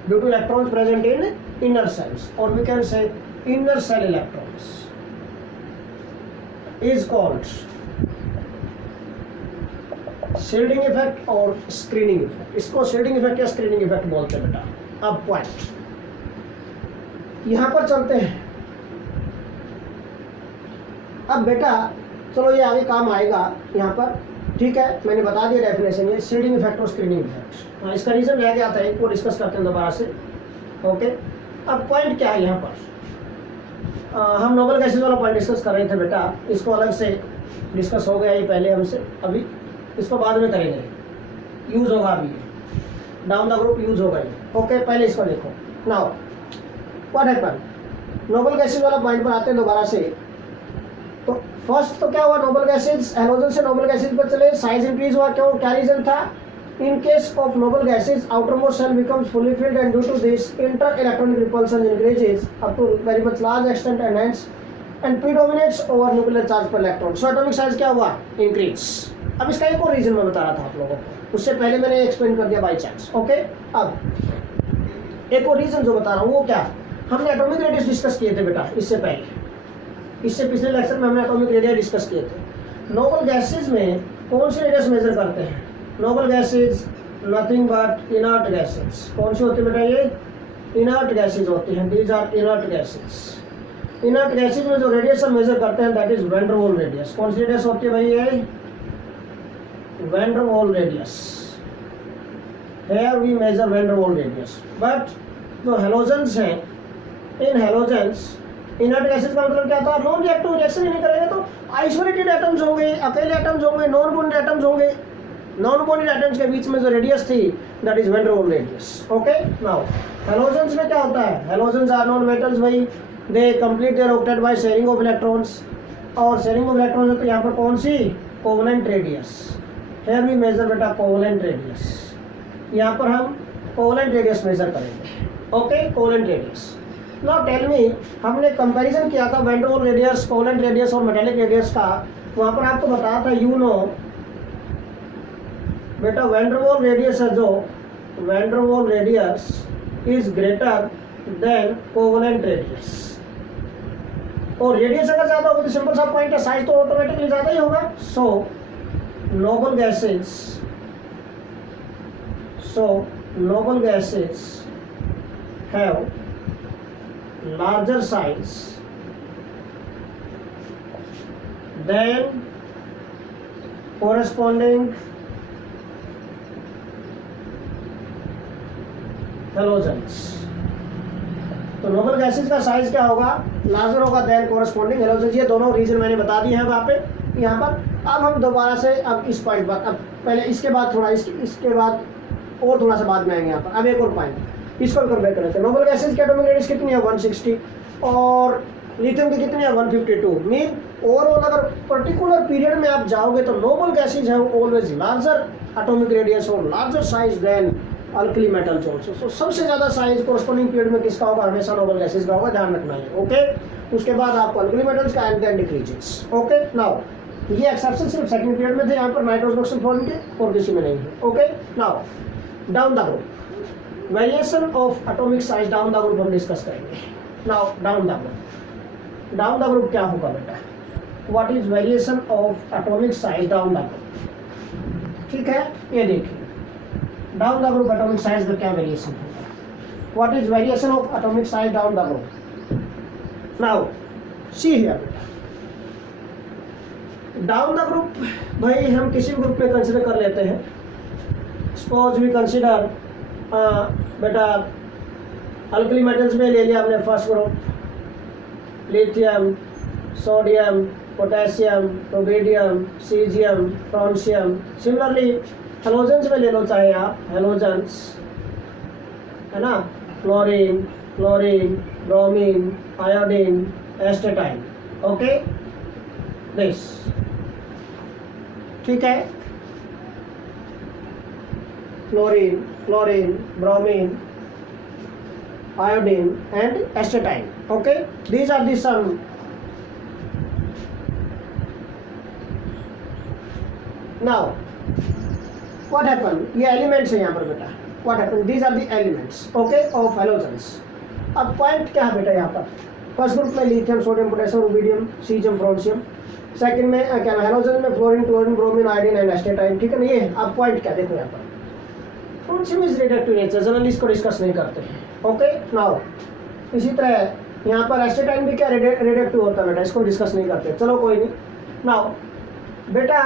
due to electrons present in inner shells, और we can say inner shell electrons is called shielding effect और स्क्रीनिंग इफेक्ट। इसको शील्डिंग इफेक्ट या स्क्रीनिंग इफेक्ट बोलते हैं बेटा। अब पॉइंट यहां पर चलते हैं। अब बेटा चलो ये आगे काम आएगा यहाँ पर, ठीक है, मैंने बता दिया डेफिनेशन, ये शील्डिंग इफेक्ट और स्क्रीनिंग इफेक्ट। इसका रीजन रह गया था, एक को डिस्कस करते हैं दोबारा से, ओके। अब पॉइंट क्या है यहाँ पर, हम नोबल गैसेज वाला पॉइंट डिस्कस कर रहे थे बेटा, इसको अलग से डिस्कस हो गया ये पहले हमसे, अभी इसको बाद में करेंगे, यूज होगा अभी डाउन द ग्रुप यूज होगा ये, ओके। पहले इसको देखो। Now what happen, noble gases वाला पॉइंट पर आते हैं दोबारा से। तो फर्स्ट तो क्या हुआ, नोबल गैसेज हैलोजन से नोबल गैसेज पर चले, साइज इंक्रीज हुआ, क्यों, क्या रीजन था, इन case of noble gases outermost cell becomes fully filled and due to this inter-electronic repulsion increases up to very much large extent and hence and predominates over nuclear charge per electron. So atomic size क्या हुआ, increase। अब इसका एक और reason मैं बता रहा था आप लोगों को, उससे पहले मैंने एक्सप्लेन कर दिया बाई चांस, ओके। अब एक और रीजन जो बता रहा हूँ वो क्या, हमने एटॉमिक रेडियस डिस्कस किए थे बेटा इससे पहले, इससे पिछले लेक्चर में हमने एटॉमिक रेडियस डिस्कस किए थे। नोबल गैसेज में कौन से रेडियस मेजर करते हैं, noble gases nothing but inert gases. कौन सी होती है बेटा, ये इनर्ट गैसेज होती हैं, these are inert gases. Inert gases में जो रेडियस हम मेजर करते हैं that is when der Waals radius. कौन सी रेडियस होती है भाई, ये van der Waals radius. Here we measure van der Waals radius, but जो हेलोजेंस हैं, इन हेलोजेंस इनर्ट गैसेज का मतलब क्या था, नॉन रिएक्टिव रिएक्शन ही नहीं करेगा, तो आइसोलेटेड एटम्स होंगे, अकेले एटम्स होंगे, नॉन बॉन्डेड एटम्स होंगे, नॉन बॉन्डेड एटम्स के बीच में जो रेडियस थी that is when der Waals radius, okay. Now halogens में क्या होता है, हेलोजेंस आर नॉन मेटल्स भाई, they complete their octet by sharing of electrons, और शेयरिंग ऑफ इलेक्ट्रॉन्स तो यहाँ पर कौन सी, covalent radius. Here we measure बेटा कोवलेंट रेडियस। यहाँ पर हम कोवेलेंट रेडियस मेजर करेंगे। Okay, covalent radius. Now tell me, हमने कंपैरिजन किया था van der Waals radius, covalent radius और मेटालिक रेडियस का। वहां पर आपको बताया था यू नो बेटा वैन डर वाल रेडियस है जो van der Waals radius is greater than covalent radius. और रेडियस अगर ज्यादा होगा तो सिंपल सा पॉइंट है, साइज तो ऑटोमेटिकली ज्यादा ही होगा। सो noble gases have larger size than corresponding halogens। तो नोबल गैसेज का साइज क्या होगा, लार्जर होगा देन कोरस्पॉन्डिंग हेलोजेंस। ये दोनों रीजन मैंने बता दिए हैं वहाँ पे, यहाँ पर। अब हम दोबारा से अब इस पॉइंट पर, अब पहले इसके बाद थोड़ा इसके बाद और थोड़ा सा बाद में आएंगे यहाँ पर। अब एक और पॉइंट, इसको कंपेयर करते हैं। नोबल गैसेज की एटॉमिक रेडियस कितनी है 160 और लिथियम की कितनी है 152। मीन ओवरऑल अगर पर्टिकुलर पीरियड में आप जाओगे तो नोबल गैसेज है ऑलवेज लार्जर एटॉमिक रेडियस और larger size than alkali metals also. So सबसे ज्यादा साइज कोरस्पोंडिंग पीरियड में किसका होगा, हमेशा नोबल गैसेज का होगा, ध्यान रखना है। ओके, उसके बाद आपको अल्कली मेटल्स का and then decreases. Okay, now ये एक्सेप्शन सिर्फ सेकंड पीरियड में थे, यहाँ पर नाइट्रोजन फॉर्म के और किसी में नहीं है। Okay, now down the group, variation of atomic size down the group हम डिस्कस करेंगे। नाउ डाउन द ग्रुप क्या होगा बेटा, what is variation of atomic size down the group. ठीक है, ये देखिए down the group atomic size का क्या वेरिएशन होगा, what is variation of atomic size down the group. Now see here बेटा, डाउन द ग्रुप भाई हम किसी ग्रुप में कंसिडर कर लेते हैं। सपोज वी कंसिडर बेटा अल्कली मेटल्स में ले लिया हमने first group, lithium, sodium, potassium, rubidium, caesium, francium. Similarly halogens में ले लो चाहे आप, हेलोजेंस है ना, chlorine, bromine, iodine, astatine. Okay, this ठीक है, chlorine, bromine, iodine and astatine. Okay, these are the some now what happened, ये elements है यहाँ पर बेटा। what happened, these are the elements okay of halogens। अब पॉइंट क्या है बेटा यहाँ पर, फर्स्ट ग्रुप में lithium, sodium, potassium, rubidium, caesium, francium. Second में क्या हेलोजन में fluorine, chlorine, bromine, iodine and astatine. ठीक है ना, ये अब पॉइंट क्या देखो यहाँ पर, francium is radioactive nature, generally इसको डिस्कस नहीं करते हैं। ओके, नाउ इसी तरह यहाँ पर एस्टेटाइन भी क्या रेडियोएक्टिव होता है बेटा, इसको डिस्कस नहीं करते, चलो कोई नहीं। नाउ बेटा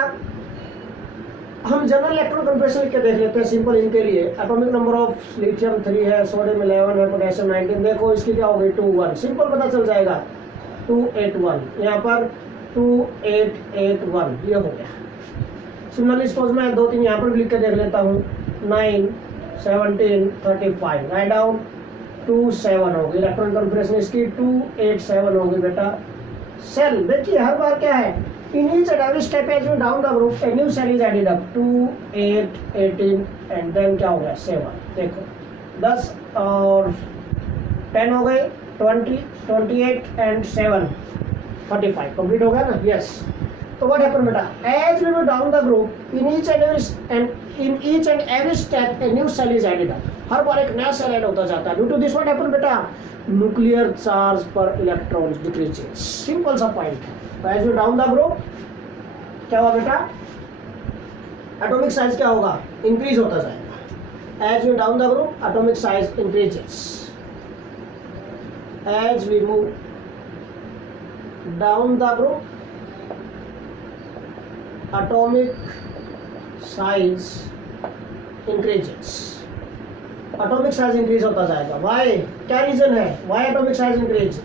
हम जनरल इलेक्ट्रॉन कन्फर्मेशन लिख के देख लेते हैं सिंपल इनके लिए। एटॉमिक नंबर ऑफ लिथियम 3 है, सोडियम 11 है, पोटेशियम 19। देखो इसकी क्या होगी 21, सिंपल पता चल जाएगा 281, यहाँ पर 2881 ये हो गया। सिमिलरली सपोज मैं 2-3 यहाँ पर भी लिख के देख लेता हूँ, 9 17 35, राइट डाउन 27 होगी। इलेक्ट्रॉन कन्फर्मेशन इसकी 287 होगी बेटा। सेल देखिए हर बार क्या है, in each and every step as you down the group a new cell is added up, 2 8 18 and then क्या हो गया 7। देखो 10 और 10 हो गए, 20 28 and 7 35 कंप्लीट हो गया ना। यस, तो व्हाट हैपन बेटा, as we go down the group in each and every step a new shell is added up, हर बार एक नया सेल ऐड होता जाता है। Due to this what happen बेटा, न्यूक्लियर चार्ज पर इलेक्ट्रॉन्स डिक्रीजेस, सिंपल सा पॉइंट है। तो as we down the group क्या हुआ बेटा, एटॉमिक साइज क्या होगा, इंक्रीज होता जाएगा। As we down the group atomic size increases, as we move down the group atomic size increases, atomic size increase होता जाएगा। why, क्या रीजन है, why atomic size increase,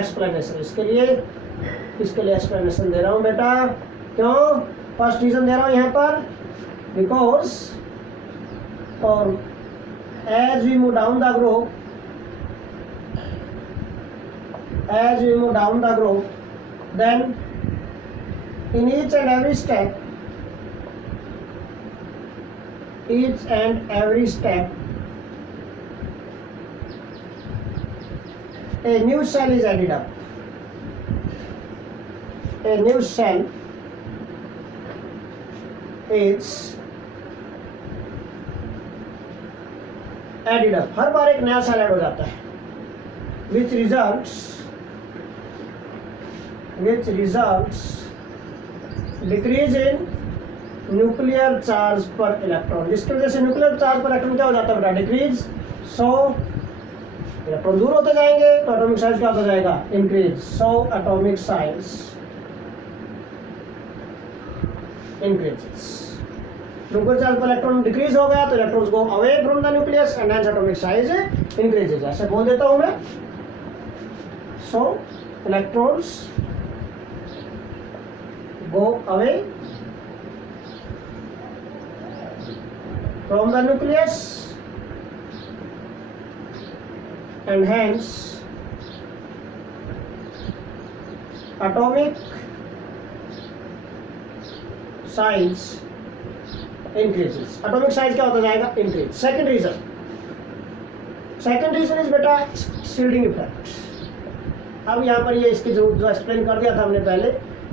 explanation इसके लिए explanation दे रहा हूँ बेटा। क्यों, फर्स्ट रीजन दे रहा हूँ यहाँ पर, because और as we move down the group then in each and every step A new cell is added up. A new cell is added up. हर बार एक नया सेल ऐड हो जाता है. Which results decrease in nuclear charge पर electron, जिसकी वजह से न्यूक्लियर चार्ज पर इलेक्ट्रॉन क्या हो जाता है बेटा, डिक्रीज. सो इलेक्ट्रॉन दूर होते जाएंगे तो एटॉमिक साइज क्या होता जाएगा, increase. So atomic size increases. Nuclear charge पर इलेक्ट्रॉन डिक्रीज हो गया तो electrons go away from the nucleus and hence atomic size increases. ऐसे बोल देता हूं मैं. सो electrons go away from the nucleus and hence atomic size increases. atomic size क्या होता जाएगा, increase. second reason is बेटा shielding effect. अब यहाँ पर ये इसकी जरूरत जो एक्सप्लेन कर दिया था हमने पहले,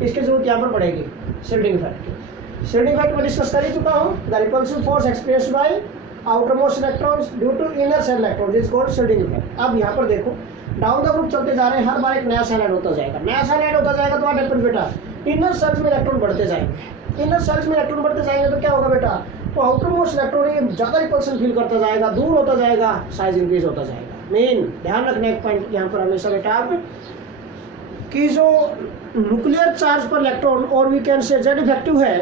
इसकी जरूरत यहाँ पर पड़ेगी. shielding effect में डिस्कस कर ही चुका हूँ. The repulsive force experienced by outer most electrons due to inner shell electrons is called shielding effect. अब यहाँ पर देखो डाउन द ग्रुप चलते जा रहे हैं, हर बार एक नया सेल ऐड होता जाएगा. नया सेल ऐड होता जाएगा तो व्हाट हैपेंस बेटा, इनर सेल्स में इलेक्ट्रॉन बढ़ते जाएंगे. इनर सेल्स में इलेक्ट्रॉन बढ़ते जाएंगे तो क्या होगा बेटा, तो आउटर मोस्ट इलेक्ट्रॉन ज़्यादा रिपल्सन फील करता जाएगा, दूर होता जाएगा, साइज इंक्रीज होता जाएगा. मेन ध्यान रखने एक पॉइंट यहाँ पर हमेशा बेटा आप कि जो न्यूक्लियर चार्ज पर इलेक्ट्रॉन और we can say Z effective है,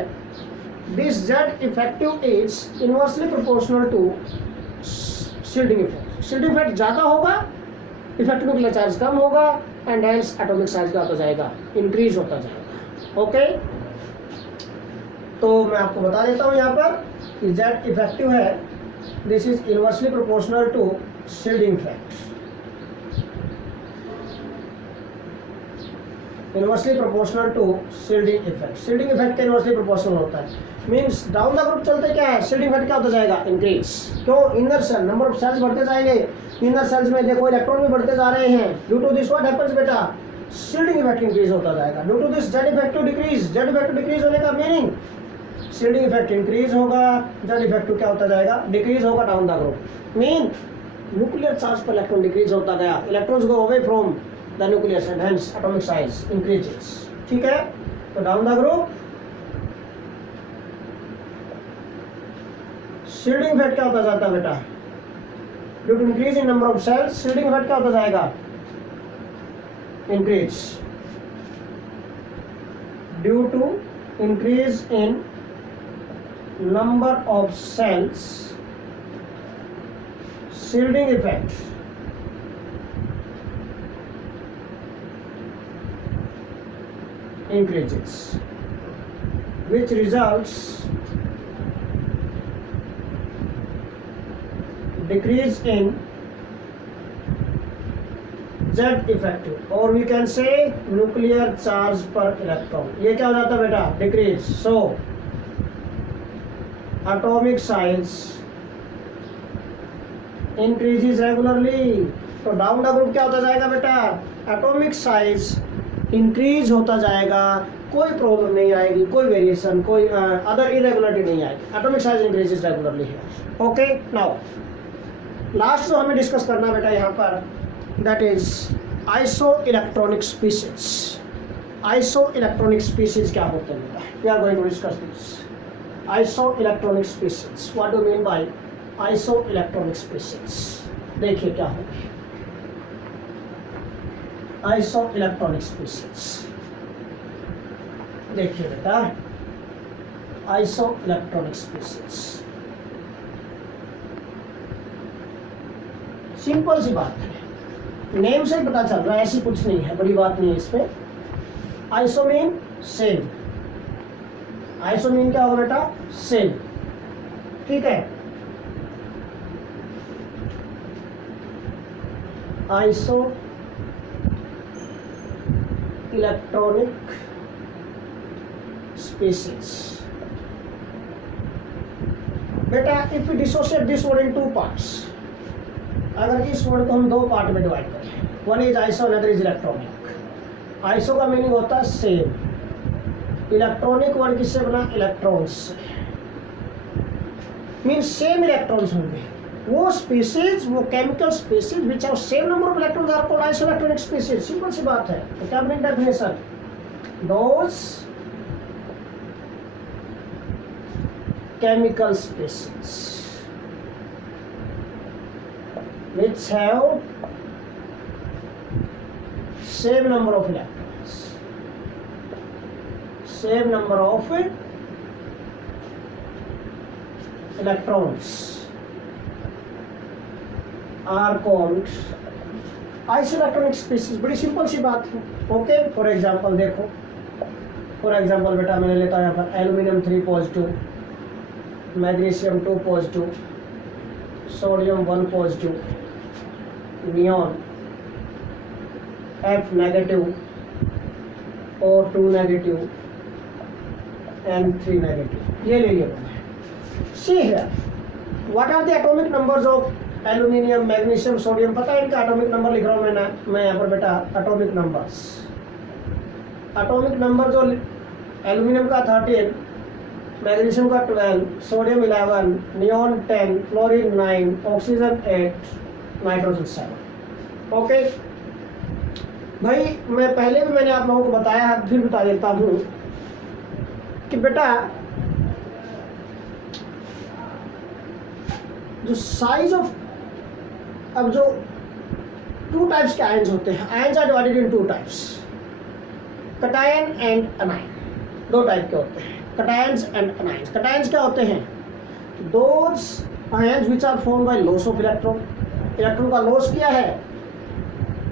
this Z effective is inversely proportional to shielding effect. shielding effect ज़्यादा होगा, इफेक्टिव न्यूक्लियर चार्ज कम होगा एंड हेंस एटॉमिक साइज क्या होता जाएगा, इंक्रीज होता जाएगा. ओके, तो मैं आपको बता देता हूँ यहाँ पर कि Z इफेक्टिव है, this is inversely proportional to shielding effect. Inversely proportional to shielding effect. Shielding effect के इनवर्सली प्रोपोर्शनल होता है. मींस डाउन द ग्रुप चलते क्या है, शील्डिंग इफेक्ट क्या होता जाएगा, इंक्रीज. क्यों, inner shell number of shells बढ़ते जाएंगे. इनर सेल्स में देखो इलेक्ट्रॉन भी बढ़ते जा रहे हैं. Due to this what happens बेटा, शील्डिंग इफेक्ट इंक्रीज होता जाएगा. Due to this Z effective decrease. Z effective decrease होने का मीनिंग शील्डिंग इफेक्ट इंक्रीज होगा, जेड इफेक्टिव क्या होता जाएगा, डिक्रीज होगा down the group. Mean nuclear charge पर इलेक्ट्रॉन डिक्रीज होता गया, electrons go away from the nucleus and hence atomic size increases. ठीक है, तो down the group shielding effect क्या होता जाता है बेटा, due to increase in number of shells shielding effect क्या होता जाएगा, increase. Due to increase in number of shells shielding effect increases, which results decrease in Z effective or we can say nuclear charge per electron. ये क्या हो जाता है बेटा, decrease. So atomic size increases regularly. तो down the group क्या होता जाएगा बेटा, एटॉमिक साइज इंक्रीज होता जाएगा, कोई प्रॉब्लम नहीं आएगी, कोई वेरिएशन, कोई अदर इरेगुलरिटी नहीं आएगी. एटॉमिक साइज इंक्रीजेस रेगुलरली है. ओके, नाउ लास्ट जो हमें डिस्कस करना बेटा यहाँ पर, that is isoelectronic species. Isoelectronic species क्या होते हैं, we are going to discuss this. Isoelectronic species, what do mean by isoelectronic species. देखिए क्या होगा आइसो इलेक्ट्रॉनिक स्पीशीज. देखिए बेटा आइसो इलेक्ट्रॉनिक स्पीशीज, सिंपल सी बात है, नेम से पता चल रहा है, ऐसी कुछ नहीं है, बड़ी बात नहीं है इसमें. Iso mean same. Iso mean क्या होगा बेटा, सेम. ठीक है, आइसो इलेक्ट्रॉनिक स्पीशीज. बेटा if you dissociate this word in two parts, अगर इस वर्ड को हम दो पार्ट में डिवाइड करें, one is iso, another is electronic. Iso का मीनिंग होता है सेम, इलेक्ट्रॉनिक वर्ड किससे बना, इलेक्ट्रॉन्स से, मीन्स सेम इलेक्ट्रॉन्स होंगे। वो स्पीसीज, वो chemical species which have same number of electrons are called isoelectronic species. Simple सी बात है। तो क्या बनेगी definition, those chemical species which have same number of electrons, same number of electrons are called isoelectronic species. बड़ी simple सी बात है। ओके, फॉर एग्जांपल देखो, फॉर एग्जांपल बेटा मैंने लेता हूँ यहाँ पर aluminium 3 positive, magnesium 2 positive, sodium 1 positive, neon F negative और 2 नेगेटिव and 3 नेगेटिव, ये ले लिया मैंने। See here, what are the atomic numbers of aluminium, magnesium, sodium, पता है इनका एटॉमिक नंबर लिख रहा हूँ मैं यहाँ पर बेटा। एटॉमिक नंबर जो एल्यूमिनियम का 13, मैग्नीशियम का 12, sodium 11, neon 10, fluorine 9, oxygen 8, nitrogen 7। Okay भाई, मैं पहले भी मैंने आप लोगों को बताया है, फिर बता देता हूँ कि बेटा जो साइज ऑफ, अब जो 2 टाइप्स के आयंस होते हैं, ions are divided in 2 types, cation and anion. 2 type के होते हैं, कटायंस एंड अनायंस। कटायंस क्या होते हैं, those ions which are form by loss of electron. Electron का लॉस किया है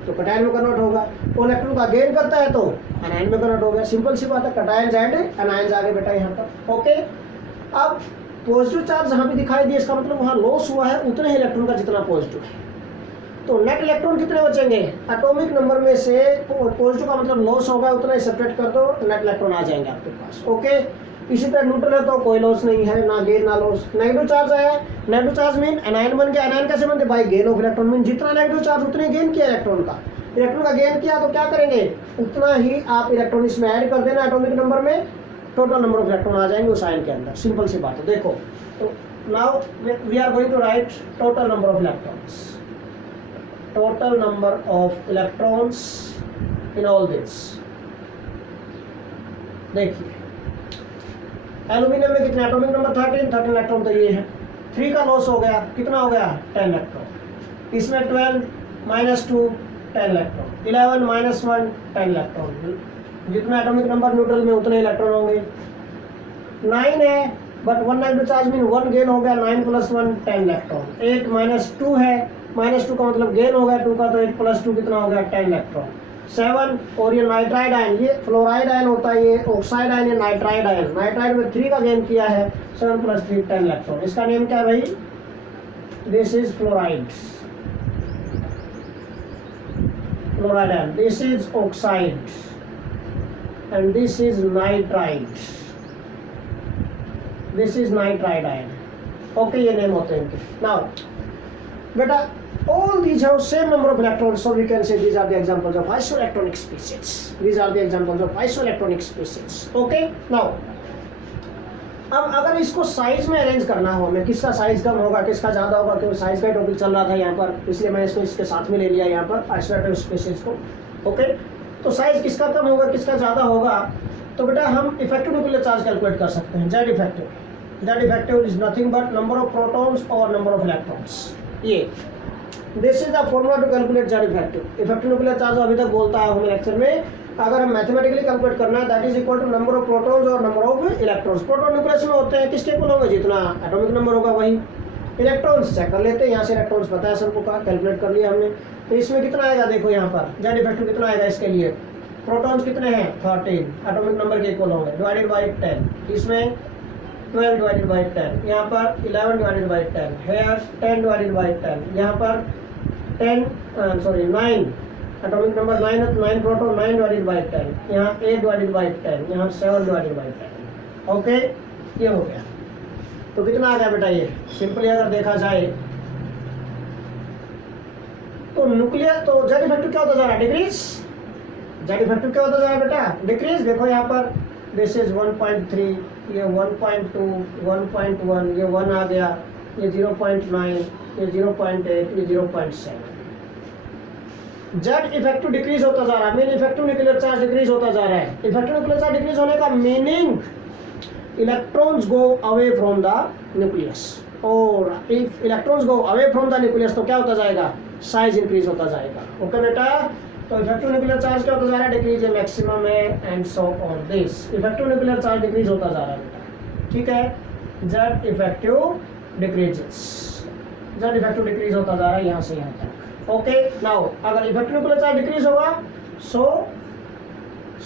तो कटायन में कन्वर्ट होगा, और इलेक्ट्रॉन का गेन करता है तो अनायन में कन्वर्ट होगा। सिंपल सी बात है, कटायंस एंड अनायंस आ गए बेटा यहाँ पर। ओके, अब पॉजिटिव चार्ज जहाँ भी दिखाई दिया, इसका मतलब वहाँ लॉस हुआ है उतने ही इलेक्ट्रॉन का जितना पॉजिटिव है। तो नेट इलेक्ट्रॉन कितने बचेंगे, एटॉमिक नंबर में से पॉजिटिव का मतलब लॉस होगा उतना ही सेपरेट कर दो, नेट इलेक्ट्रॉन आ जाएंगे आपके पास। ओके, इसी तरह न्यूट्रल है तो कोई लॉस नहीं है, ना गेन ना लॉस। नेगेटिव चार्ज आया, नेगेटिव चार्ज मीन एनायन बन गया। एनायन कैसे बनते, by gain of electron, mean जितना नेगेटिव चार्ज उतने गेन किया इलेक्ट्रॉन का। इलेक्ट्रॉन का गेन किया तो क्या करेंगे, उतना ही आप इलेक्ट्रॉन इसमें ऐड कर देना एटॉमिक नंबर में, टोटल नंबर ऑफ इलेक्ट्रॉन आ जाएंगे उस आयन के अंदर। सिंपल सी बात है। देखो, तो now we are going to write total number of electrons, total number of electrons in all this। देखिए, एल्यूमिनियम में कितने एटॉमिक नंबर 13 इलेक्ट्रॉन, तो ये है। 3 का लॉस हो गया, कितना हो गया 10 इलेक्ट्रॉन। इसमें 12 - 2 10 इलेक्ट्रॉन, 11 - 1 10 इलेक्ट्रॉन। जितना एटॉमिक नंबर न्यूट्रल में उतने इलेक्ट्रॉन होंगे। 9 है but 1 negative charge mean 1 gain हो गया, 9 + 1 10 इलेक्ट्रॉन। 8 - 2 है, -2 का मतलब गेन हो गया 2 का, तो 8 + 2 कितना हो गया 10 इलेक्ट्रॉन। 7, और ये नाइट्राइड आयन, ये फ्लोराइड आयन होता है, ये ऑक्साइड आयन, ये नाइट्राइड आयन। नाइट्राइड में 3 का गेन किया है, 7 + 3 10 इलेक्ट्रॉन। इसका नेम क्या है भाई, this is fluoride, fluoride ion. This is oxide and this is nitride, this is nitride ion. Okay, ये नेम होते हैं इनके। नाउ बेटा, all these have same number of electrons, so we can say these are the examples of isoelectronic species. These are the examples of isoelectronic species. Okay, now अब अगर इसको size में arrange करना हो हमें, किसका साइज कम होगा किसका ज़्यादा होगा, क्योंकि साइज का टॉपिक चल रहा था यहाँ पर, इसलिए मैंने इसको इसके साथ में ले लिया यहाँ पर आइसोलेटेड स्पीशीज को। ओके, तो साइज किसका कम होगा किसका ज़्यादा होगा, तो बेटा हम इफेक्टिव न्यूक्लियर चार्ज कैलकुलेट कर सकते हैं। Z effective is nothing but number of protons और नंबर ऑफ इलेक्ट्रॉन्स। ये this is the formula to calculate Z effective. Effective nuclear charge अभी तक बोलता है हमें लेक्चर में, अगर हम मैथमेटिकली कैलकुलेट करना है that is equal to number of protons और number of electrons. Proton nucleus में होते हैं किसके इक्वल होंगे, जितना एटॉमिक नंबर होगा वही। इलेक्ट्रॉन्स चेक कर लेते हैं, यहाँ से इलेक्ट्रॉन्स पता है सबको, का कैलकुलेट कर लिया हमने। तो इसमें कितना आएगा, देखो यहाँ पर जेड इफेक्टिव कितना आएगा इसके लिए, प्रोटॉन्स कितने हैं 13 एटॉमिक नंबर के इक्वल होंगे, डिवाइडेड बाई 10। इसमें 12 डिवाइडेड बाई 10, यहाँ पर 11 divided by 10, here 10 divided by 10, यहाँ पर 9 एटॉमिक नंबर 9 है तो 9 प्रोटॉन 9 डिवाइडेड बाई 10, यहाँ 8 डिवाइडेड बाई 10, यहाँ 7 डिवाइडेड बाई 10। ओके, ये हो गया। तो कितना आ गया बेटा ये, सिंपली अगर देखा जाए तो न्यूक्लियर तो जेड इफेक्टिव क्या होता जा रहा है, डिक्रीज। जेड इफेक्टिव क्या होता जा रहा है बेटा, डिक्रीज। देखो यहाँ पर दिस इज 1.3, ये 1.2, 1.1, ये 1 आ गया, ये 0.9, ये 0.8, ये 0.7। जेड इफेक्टिव डिक्रीज होता जा रहा है, mean effective nuclear charge decrease होता जा रहा है। इफेक्टिव न्यूक्लियर चार्ज डिक्रीज होने का meaning electrons go away from the nucleus, और if electrons go away from the nucleus तो क्या होता जाएगा, साइज इंक्रीज होता जाएगा। ओके बेटा, तो इफेक्टिव न्यूक्लियर चार्ज क्या होता जा रहा है, डिक्रीज है, मैक्सिमम है, and so on this. Effective nuclear charge decrease होता जा रहा है बेटा, ठीक है। Z effective decreases, Z effective decrease होता जा रहा है यहाँ से यहाँ तक। ओके, नाउ अगर इफेक्टिव न्यूक्लियर चार्ज डिक्रीज होगा सो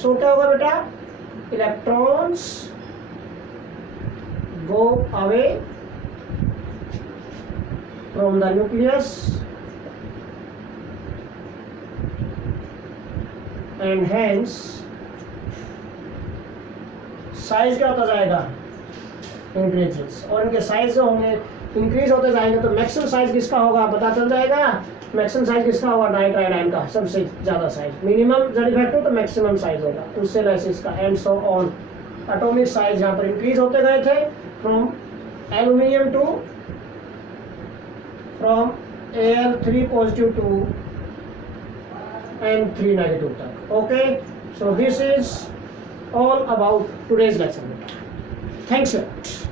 क्या होगा बेटा, electrons go away from the nucleus and hence size क्या होता जाएगा, इंक्रीजेस। और इनके साइज जो होंगे इंक्रीज होते जाएंगे तो मैक्सिमम साइज किसका होगा पता चल जाएगा। मैक्सिमम साइज किसका होगा, नाइट्राइड आयन का सबसे ज्यादा साइज। मिनिमम जेड इफेक्टिव तो मैक्सिमम साइज होगा, उससे लेस इसका, and so on. Atomic size यहाँ पर इंक्रीज होते गए थे from aluminium to from Al3 positive to N3 negative तक। Okay, so this is all about today's lecture. Thanks a lot.